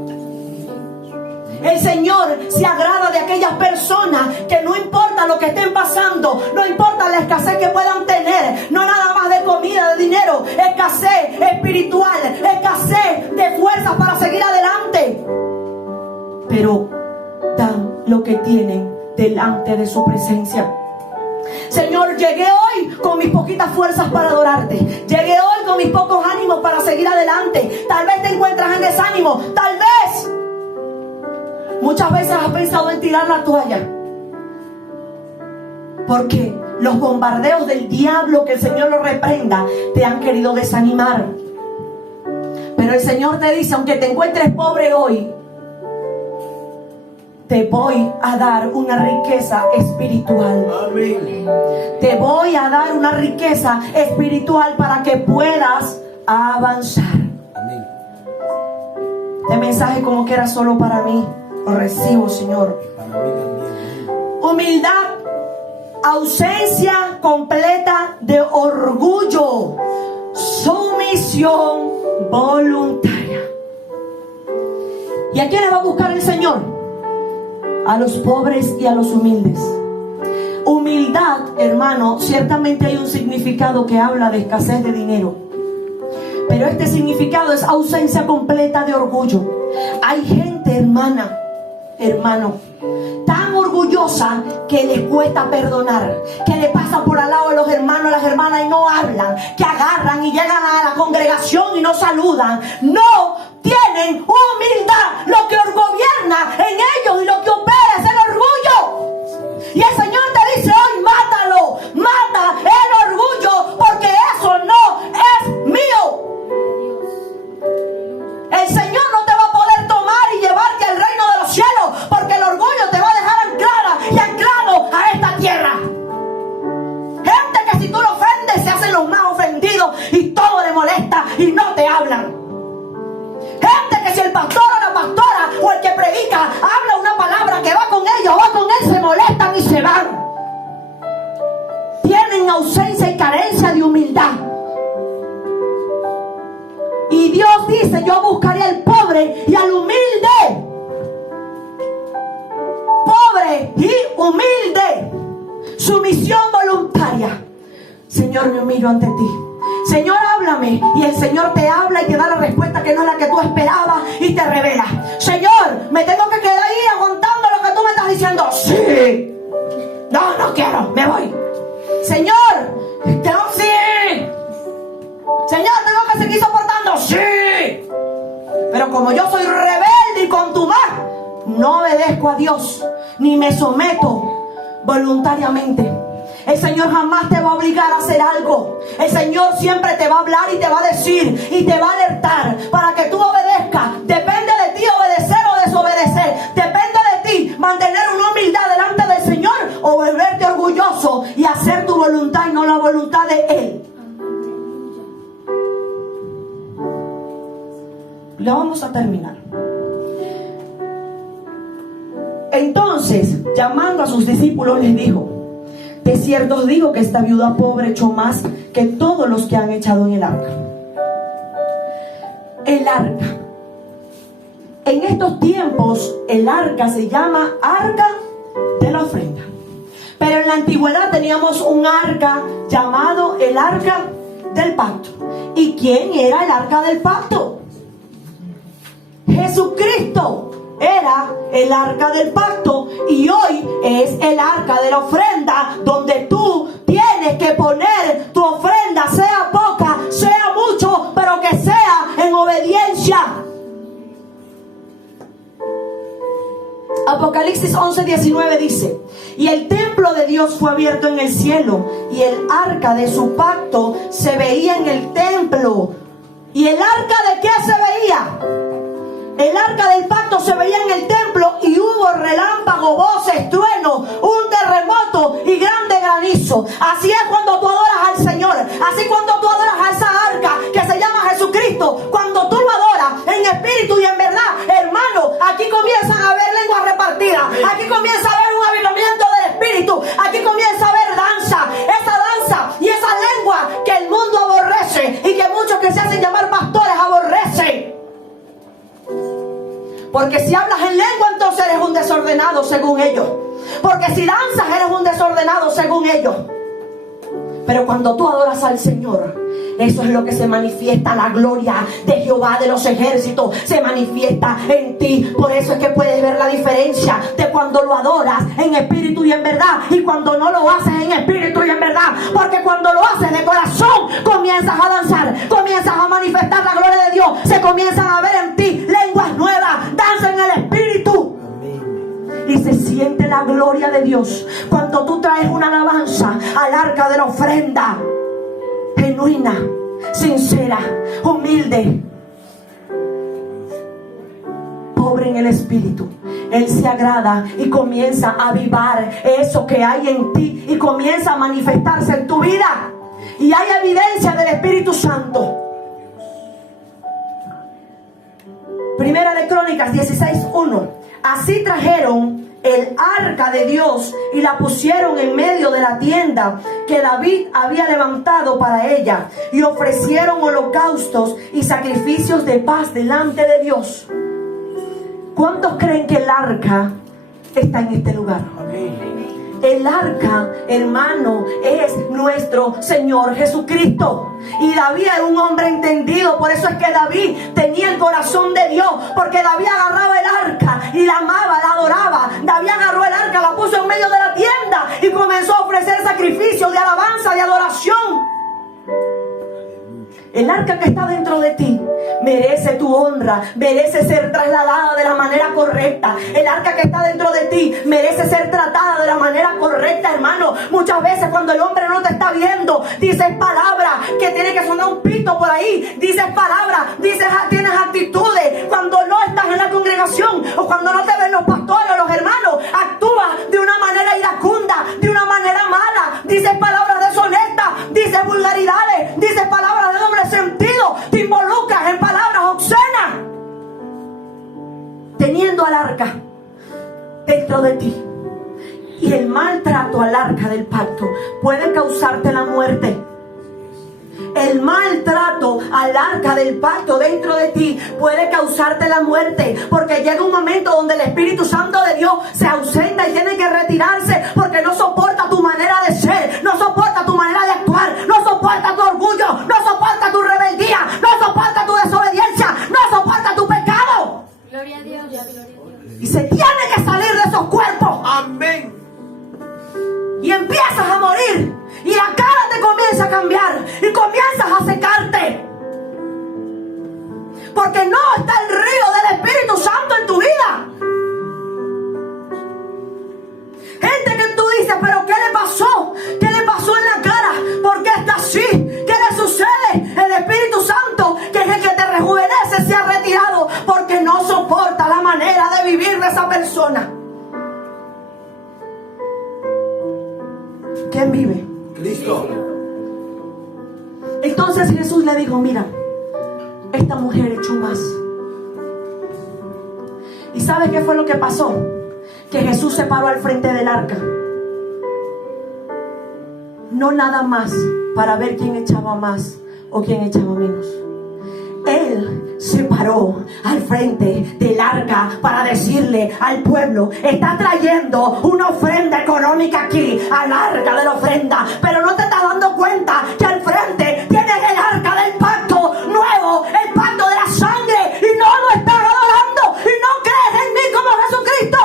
El Señor se agrada de aquellas personas que no importa lo que estén pasando, no importa la escasez que puedan tener, no nada más de comida, de dinero, escasez espiritual, escasez de fuerzas para seguir adelante, pero dan lo que tienen delante de su presencia. Señor, llegué hoy con mis poquitas fuerzas para adorarte. Llegué hoy con mis pocos ánimos para seguir adelante. Tal vez te encuentras en desánimo. Tal vez muchas veces has pensado en tirar la toalla, porque los bombardeos del diablo, que el Señor lo reprenda, te han querido desanimar. Pero el Señor te dice, aunque te encuentres pobre hoy, te voy a dar una riqueza espiritual. Amén. Te voy a dar una riqueza espiritual para que puedas avanzar. Amén. Este mensaje como que era solo para mí. Lo recibo, Señor. Para mí también. Humildad, ausencia completa de orgullo, sumisión voluntaria. ¿Y a quiénes va a buscar el Señor? A los pobres y a los humildes. Humildad, hermano, ciertamente hay un significado que habla de escasez de dinero, pero este significado es ausencia completa de orgullo. Hay gente, hermano, tan orgullosa que les cuesta perdonar, que le pasa por al lado a los hermanos, las hermanas, y no hablan, que agarran y llegan a la congregación y no saludan. No tienen humildad. Lo que gobierna en ellos y lo que opera es el orgullo. Y el Señor te dice hoy, mátalo, mata el orgullo, porque eso no es mío. El Señor no te va a poder tomar y llevarte al reino de los cielos, porque el orgullo te va a dejar anclada y anclado a esta tierra. Gente que si tú lo ofendes se hacen los más ofendidos y todo le molesta y no te hablan. Gente que si el pastor o la pastora o el que predica habla una palabra que va con ellos o va con él, se molestan y se van. Tienen ausencia y carencia de humildad. Y Dios dice, yo buscaré al pobre y al humilde. Pobre y humilde. Sumisión voluntaria. Señor, me humillo ante ti. Señor, háblame. Y el Señor te habla y te da la respuesta que no es la que tú esperabas y te revela. Señor, me tengo que quedar ahí aguantando lo que tú me estás diciendo. Sí. No quiero, me voy. Señor, sí. Señor, tengo que seguir soportando. Sí. Pero como yo soy rebelde y contumaz, no obedezco a Dios ni me someto voluntariamente. El Señor jamás te va a obligar a hacer algo. El Señor siempre te va a hablar y te va a decir y te va a alertar para que tú obedezcas. Depende de ti obedecer o desobedecer. Depende de ti mantener una humildad delante del Señor gozo y hacer tu voluntad y no la voluntad de Él. Ya vamos a terminar. Entonces, llamando a sus discípulos, les dijo: de cierto os digo que esta viuda pobre echó más que todos los que han echado en el arca. El arca. En estos tiempos, el arca se llama arca de la ofrenda. Pero en la antigüedad teníamos un arca llamado el arca del pacto. ¿Y quién era el arca del pacto? Jesucristo era el arca del pacto, y hoy es el arca de la ofrenda, donde tú tienes que poner tu ofrenda, sea poca, sea mucho, pero que sea en obediencia. Apocalipsis 11:19 dice: y el templo de Dios fue abierto en el cielo, y el arca de su pacto se veía en el templo. ¿Y el arca de qué se veía? El arca del pacto se veía en el templo, y hubo relámpago, voces, truenos, un terremoto y grande granizo. Así es cuando tú adoras al Señor. Así cuando tú adoras a esa arca que se llama Jesucristo. Cuando tú lo adoras en espíritu y en verdad, hermano, aquí comienzan a haber lenguas repartidas. Aquí comienza a haber un avivamiento del espíritu. Aquí comienza a haber danza. Esa danza y esa lengua que el mundo aborrece y que muchos que se hacen llamar pastores aborrecen. Porque si hablas en lengua, entonces eres un desordenado según ellos. Porque si danzas, eres un desordenado según ellos. Pero cuando tú adoras al Señor, eso es lo que se manifiesta. La gloria de Jehová de los ejércitos se manifiesta en ti. Por eso es que puedes ver la diferencia de cuando lo adoras en espíritu y en verdad, y cuando no lo haces en espíritu y en verdad. Porque cuando lo haces de corazón, comienzas a danzar, comienzas a manifestar la gloria de Dios. Se comienzan a ver en ti lenguas nuevas, danza en el espíritu. Y se siente la gloria de Dios cuando tú traes una alabanza al arca de la ofrenda, genuina, sincera, humilde, pobre en el espíritu. Él se agrada y comienza a avivar eso que hay en ti y comienza a manifestarse en tu vida. Y hay evidencia del Espíritu Santo. Primera de Crónicas 16:1. Así trajeron el arca de Dios y la pusieron en medio de la tienda que David había levantado para ella, y ofrecieron holocaustos y sacrificios de paz delante de Dios. ¿Cuántos creen que el arca está en este lugar? El arca, hermano, es nuestro Señor Jesucristo. Y David era un hombre entendido. Por eso es que David tenía el corazón de Dios, porque David agarraba el arca y la amaba, la adoraba. David agarró el arca, la puso en medio de la tienda y comenzó a ofrecer sacrificios de alabanza, de adoración. El arca que está dentro de ti merece tu honra, merece ser trasladada de la manera correcta. El arca que está dentro de ti merece ser tratada de la manera correcta, hermano. Muchas veces cuando el hombre no te está viendo, dices palabras que tiene que sonar un pito por ahí. Dices palabras, tienes actitudes. Cuando no estás en la congregación o cuando no te ven los pastores o los hermanos, actúas de una manera iracunda, de una manera mala. Dices palabras deshonestas, dices vulgaridades, dices palabras de doble sentido, te involucras en palabras obscenas, teniendo al arca dentro de ti. Y el maltrato al arca del pacto puede causarte la muerte. El maltrato al arca del pacto dentro de ti puede causarte la muerte, porque llega un momento donde el Espíritu Santo de Dios se ausenta y tiene que retirarse, porque no soporta tu manera de ser, no soporta tu manera de actuar, no soporta tu orgullo, no soporta tu rebeldía, no soporta tu desobediencia, no soporta tu pecado. Gloria a Dios. Y se tiene que salir de esos cuerpos. Amén. Y empiezas a morir. Y la cara te comienza a cambiar. Y comienzas a secarte. Porque no está el río del Espíritu Santo en tu vida. Gente que tú dices, pero ¿qué le pasó? ¿Qué le pasó en la cara? ¿Por qué está así? ¿Qué le sucede? El Espíritu Santo, que es el que te rejuvenece, se ha retirado porque no soporta la manera de vivir de esa persona. ¿quién vive? Cristo. Entonces Jesús le dijo, mira, esta mujer echó más. ¿Y sabes qué fue lo que pasó? Que Jesús se paró al frente del arca. No nada más para ver quién echaba más o quién echaba menos. Él se paró al frente del arca para decirle al pueblo, está trayendo una ofrenda económica aquí al arca de la ofrenda, pero no te estás dando cuenta que al frente tienes el arca del pacto nuevo, el pacto de la sangre, y no lo estás adorando y no crees en mí como Jesucristo.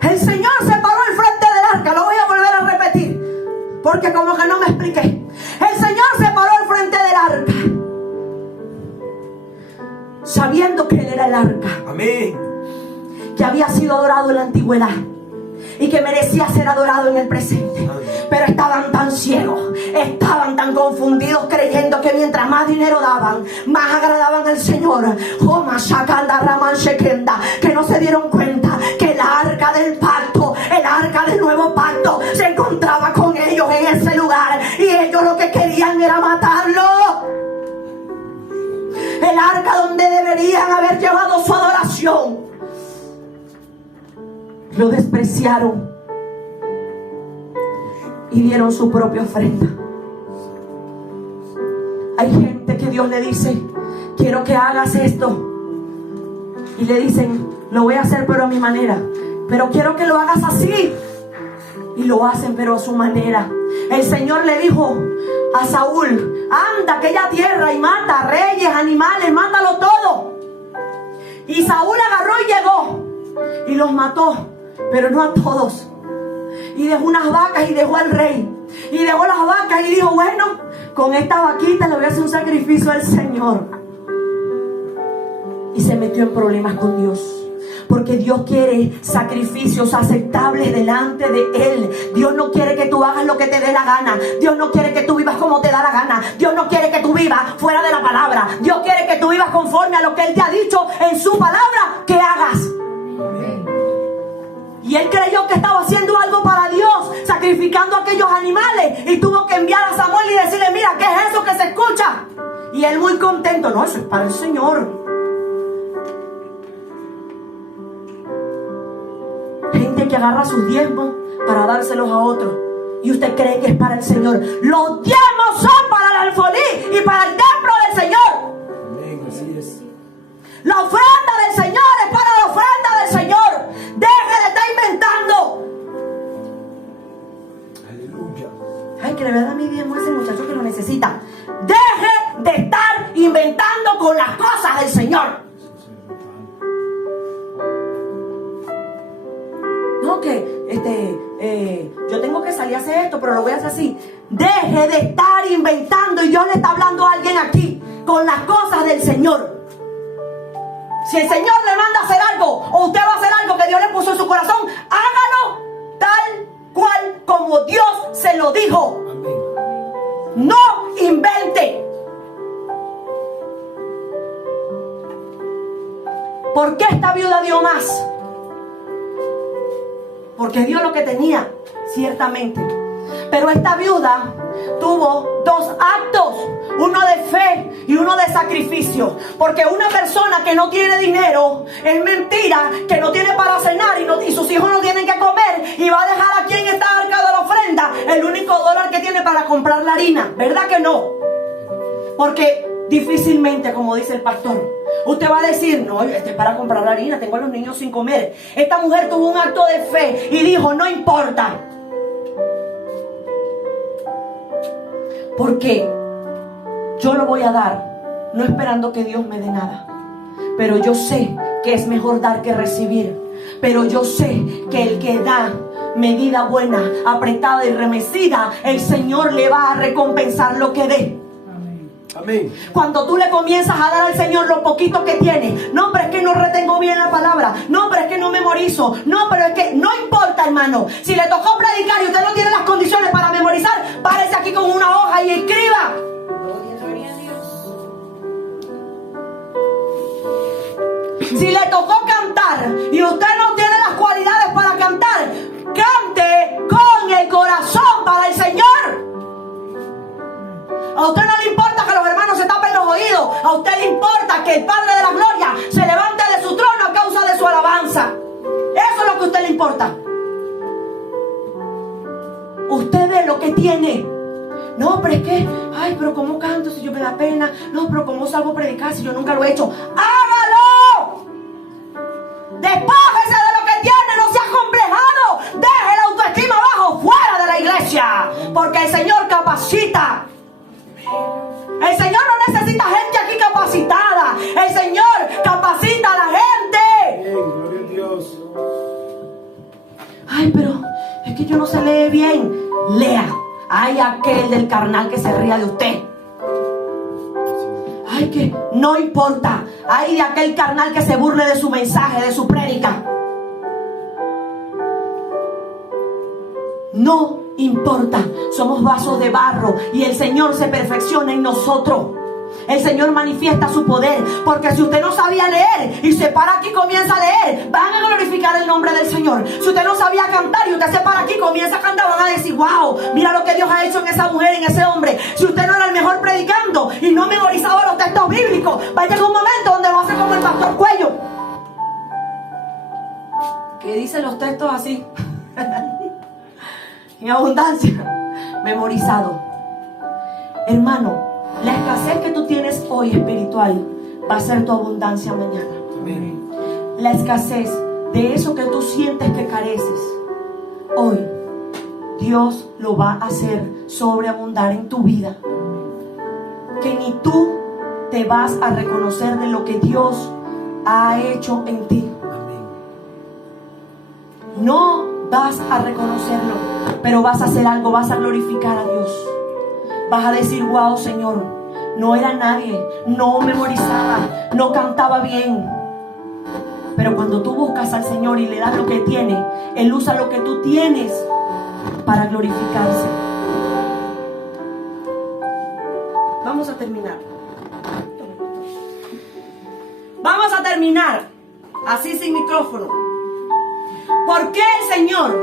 El Señor se paró al frente del arca. Lo voy a volver a repetir porque como que no me expliqué. El Señor se paró al frente del arca sabiendo que Él era el arca. Amén. Que había sido adorado en la antigüedad y que merecía ser adorado en el presente. Pero estaban tan ciegos, estaban tan confundidos, creyendo que mientras más dinero daban, más agradaban al Señor. Que no se dieron cuenta que el arca del pacto, el arca del nuevo pacto, se encontraba con ellos en ese lugar, y ellos lo que querían era matarlo. El arca donde deberían haber llevado su adoración, lo despreciaron y dieron su propia ofrenda. Hay gente que Dios le dice, quiero que hagas esto, y le dicen, lo voy a hacer pero a mi manera, pero quiero que lo hagas así, y lo hacen pero a su manera. El Señor le dijo a Saúl, anda a aquella tierra y mata reyes, animales, mátalo todo. Y Saúl agarró y llegó y los mató, pero no a todos. Y dejó unas vacas y dejó al rey. Y dejó las vacas y dijo, bueno, con esta vaquita le voy a hacer un sacrificio al Señor. Y se metió en problemas con Dios. Porque Dios quiere sacrificios aceptables delante de Él. Dios no quiere que tú hagas lo que te dé la gana. Dios no quiere que tú vivas como te da la gana. Dios no quiere que tú vivas fuera de la palabra. Dios quiere que tú vivas conforme a lo que Él te ha dicho en su palabra que hagas. Y él creyó que estaba haciendo algo para Dios, sacrificando a aquellos animales, y tuvo que enviar a Samuel y decirle, mira, ¿qué es eso que se escucha? Y él muy contento, no, eso es para el Señor. Gente que agarra sus diezmos para dárselos a otros, y usted cree que es para el Señor. Los diezmos son para el alfolí y para el templo del Señor. Amén, así es. La ofrenda del Señor es para la ofrenda del Señor. Deje de estar inventando. Aleluya. Ay, que le voy a dar mi diezmo a ese muchacho que lo necesita. Deje de estar inventando con las cosas del Señor. No, que yo tengo que salir a hacer esto, pero lo voy a hacer así. Deje de estar inventando, y Dios le está hablando a alguien aquí con las cosas del Señor. Si el Señor le manda a hacer algo, o usted va a hacer algo que Dios le puso en su corazón, hágalo tal cual como Dios se lo dijo. Amén. No invente. ¿Por qué esta viuda dio más? Porque dio lo que tenía, ciertamente. Pero esta viuda tuvo dos actos, uno de fe y uno de sacrificio. Porque una persona que no tiene dinero, es mentira que no tiene para cenar y sus hijos no tienen que comer, y va a dejar aquí en esta arca de la ofrenda el único dólar que tiene para comprar la harina. ¿Verdad que no? Porque difícilmente, como dice el pastor, usted va a decir, no, este es para comprar la harina, tengo a los niños sin comer. Esta mujer tuvo un acto de fe y dijo, no importa, porque yo lo voy a dar, no esperando que Dios me dé nada. Pero yo sé que es mejor dar que recibir. Pero yo sé que el que da medida buena, apretada y remecida, el Señor le va a recompensar lo que dé. Amén. Cuando tú le comienzas a dar al Señor lo poquito que tiene, no, pero es que no retengo bien la palabra, no, pero es que no memorizo, no, pero es que no importa, hermano. Si le tocó predicar y usted no tiene las condiciones para memorizar, párese aquí con una hoja y escriba. Si le tocó cantar y usted no tiene las cualidades para cantar, cante para que el Padre de la Gloria se levante de su trono a causa de su alabanza. Eso es lo que a usted le importa. Usted ve lo que tiene. No, pero es que, ay, pero ¿cómo canto si yo me da pena? No, pero ¿cómo salgo a predicar si yo nunca lo he hecho? ¡Hágalo! Despójese de lo que tiene, no sea complejado. Deje la autoestima abajo, fuera de la iglesia. Porque el Señor capacita. El Señor no necesita gente aquí capacitada. El Señor capacita a la gente. Amén. Gloria a Dios. Ay, pero es que yo no sé leer bien. Lea. Hay aquel del carnal que se ría de usted. Ay, que no importa. Hay de aquel carnal que se burle de su mensaje, de su prédica. No importa. Somos vasos de barro y el Señor se perfecciona en nosotros. El Señor manifiesta su poder. Porque si usted no sabía leer y se para aquí y comienza a leer, van a glorificar el nombre del Señor. Si usted no sabía cantar y usted se para aquí y comienza a cantar, van a decir: wow, mira lo que Dios ha hecho en esa mujer, en ese hombre. Si usted no era el mejor predicando y no memorizaba los textos bíblicos, va a llegar un momento donde va a ser como el pastor Cuello, que dice los textos así en abundancia, memorizado. Hermano, la escasez que tú tienes hoy espiritual va a ser tu abundancia mañana. Amén. La escasez de eso que tú sientes que careces, hoy Dios lo va a hacer sobreabundar en tu vida. Que ni tú te vas a reconocer de lo que Dios ha hecho en ti. Amén. No vas a reconocerlo, pero vas a hacer algo, vas a glorificar a Dios. Vas a decir: wow, Señor, no era nadie, no memorizaba, no cantaba bien. Pero cuando tú buscas al Señor y le das lo que tiene, Él usa lo que tú tienes para glorificarse. Vamos a terminar. Vamos a terminar así sin micrófono. ¿Por qué el Señor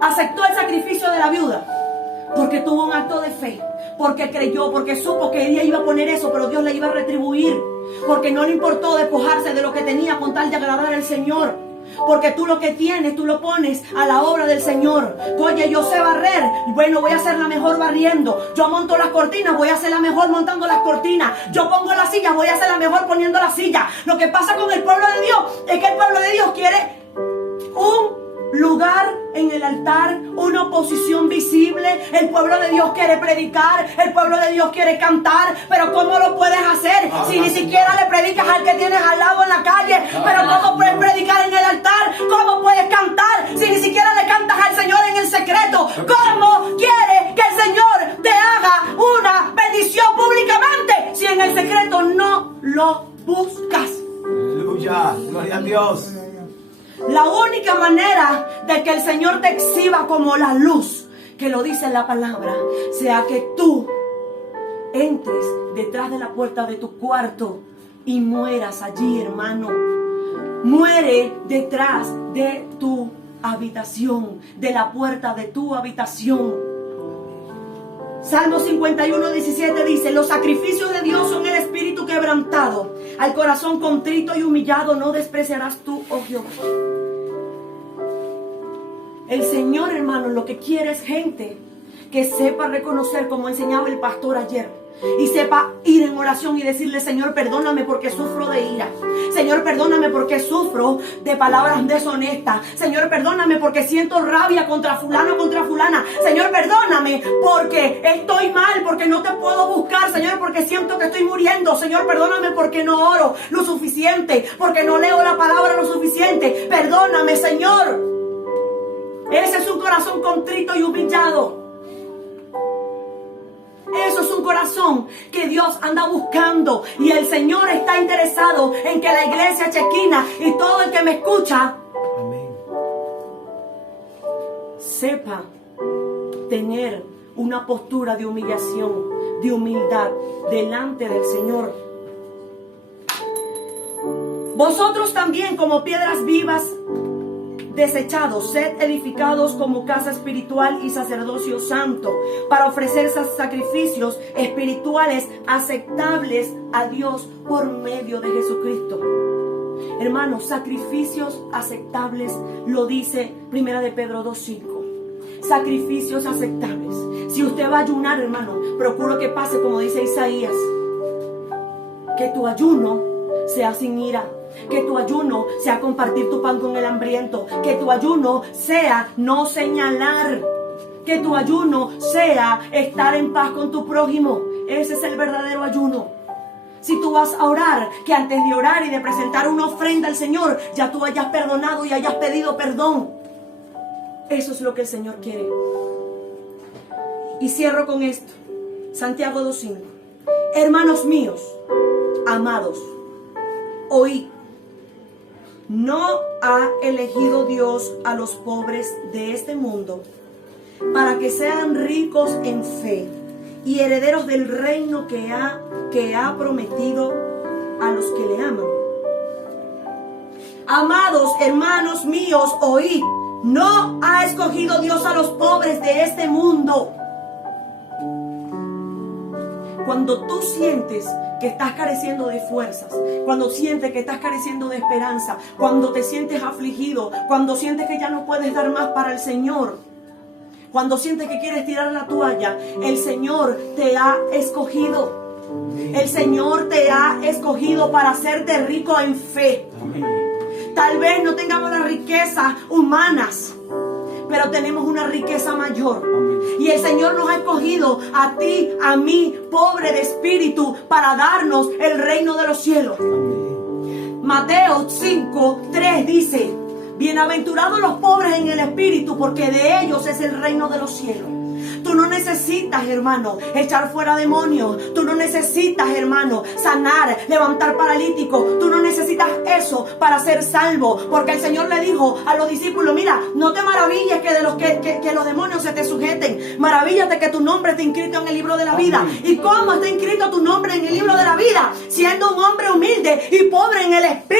aceptó el sacrificio de la viuda? Porque tuvo un acto de fe, porque creyó, porque supo que ella iba a poner eso, pero Dios le iba a retribuir, porque no le importó despojarse de lo que tenía con tal de agradar al Señor. Porque tú lo que tienes, tú lo pones a la obra del Señor. Oye, yo sé barrer, bueno, voy a ser la mejor barriendo. Yo monto las cortinas, voy a ser la mejor montando las cortinas. Yo pongo la silla, voy a ser la mejor poniendo la silla. Lo que pasa con el pueblo de Dios es que el pueblo de Dios quiere un lugar en el altar, una posición visible. El pueblo de Dios quiere predicar, el pueblo de Dios quiere cantar, pero ¿cómo lo puedes hacer si ni siquiera le predicas al que tienes al lado en la calle? Pero ¿cómo puedes predicar en el altar? ¿Cómo puedes cantar si ni siquiera le cantas al Señor en el secreto? ¿Cómo quieres que el Señor te haga una bendición públicamente si en el secreto no lo buscas? Aleluya. Gloria a Dios. La única manera de que el Señor te exhiba como la luz, que lo dice la palabra, sea que tú entres detrás de la puerta de tu cuarto y mueras allí, hermano. Muere detrás de tu habitación, de la puerta de tu habitación. Salmo 51:17 dice: los sacrificios de Dios son el espíritu quebrantado, al corazón contrito y humillado no despreciarás tú, oh Jehová. El Señor, hermano, lo que quiere es gente que sepa reconocer, como enseñaba el pastor ayer, y sepa ir en oración y decirle: Señor, perdóname porque sufro de ira. Señor, perdóname porque sufro de palabras deshonestas. Señor, perdóname porque siento rabia contra fulano, contra fulana. Señor, perdóname porque estoy mal, porque no te puedo buscar. Señor, porque siento que estoy muriendo. Señor, perdóname porque no oro lo suficiente, porque no leo la palabra lo suficiente. Perdóname, Señor. Ese es un corazón contrito y humillado. Eso es un corazón que Dios anda buscando. Y el Señor está interesado en que la iglesia chequina y todo el que me escucha, Amén. sepa tener una postura de humillación, de humildad delante del Señor. Vosotros también, como piedras vivas, Desechados, sed edificados como casa espiritual y sacerdocio santo, para ofrecer sacrificios espirituales aceptables a Dios por medio de Jesucristo. Hermanos, sacrificios aceptables, lo dice 1 de Pedro 2:5. Sacrificios aceptables. Si usted va a ayunar, hermano, procura que pase como dice Isaías. Que tu ayuno sea sin ira. Que tu ayuno sea compartir tu pan con el hambriento. Que tu ayuno sea no señalar. Que tu ayuno sea estar en paz con tu prójimo. Ese es el verdadero ayuno. Si tú vas a orar, que antes de orar y de presentar una ofrenda al Señor, ya tú hayas perdonado y hayas pedido perdón. Eso es lo que el Señor quiere. Y cierro con esto. Santiago 2:5. Hermanos míos, amados, oíd. No ha elegido Dios a los pobres de este mundo para que sean ricos en fe y herederos del reino que ha prometido a los que le aman. Amados hermanos míos, oíd. No ha escogido Dios a los pobres de este mundo. Cuando tú sientes que estás careciendo de fuerzas, cuando sientes que estás careciendo de esperanza, cuando te sientes afligido, cuando sientes que ya no puedes dar más para el Señor, cuando sientes que quieres tirar la toalla, el Señor te ha escogido. El Señor te ha escogido para hacerte rico en fe. Tal vez no tengamos las riquezas humanas, pero tenemos una riqueza mayor. Y el Señor nos ha escogido a ti, a mí, pobre de espíritu, para darnos el reino de los cielos. Mateo 5:3 dice: bienaventurados los pobres en el espíritu, porque de ellos es el reino de los cielos. Tú no necesitas, hermano, echar fuera demonios. Tú no necesitas, hermano, sanar, levantar paralíticos. Tú no necesitas eso para ser salvo. Porque el Señor le dijo a los discípulos: mira, no te maravilles que los demonios se te sujeten. Maravíllate que tu nombre esté inscrito en el libro de la vida. ¿Y cómo está inscrito tu nombre en el libro de la vida? Siendo un hombre humilde y pobre en el espíritu.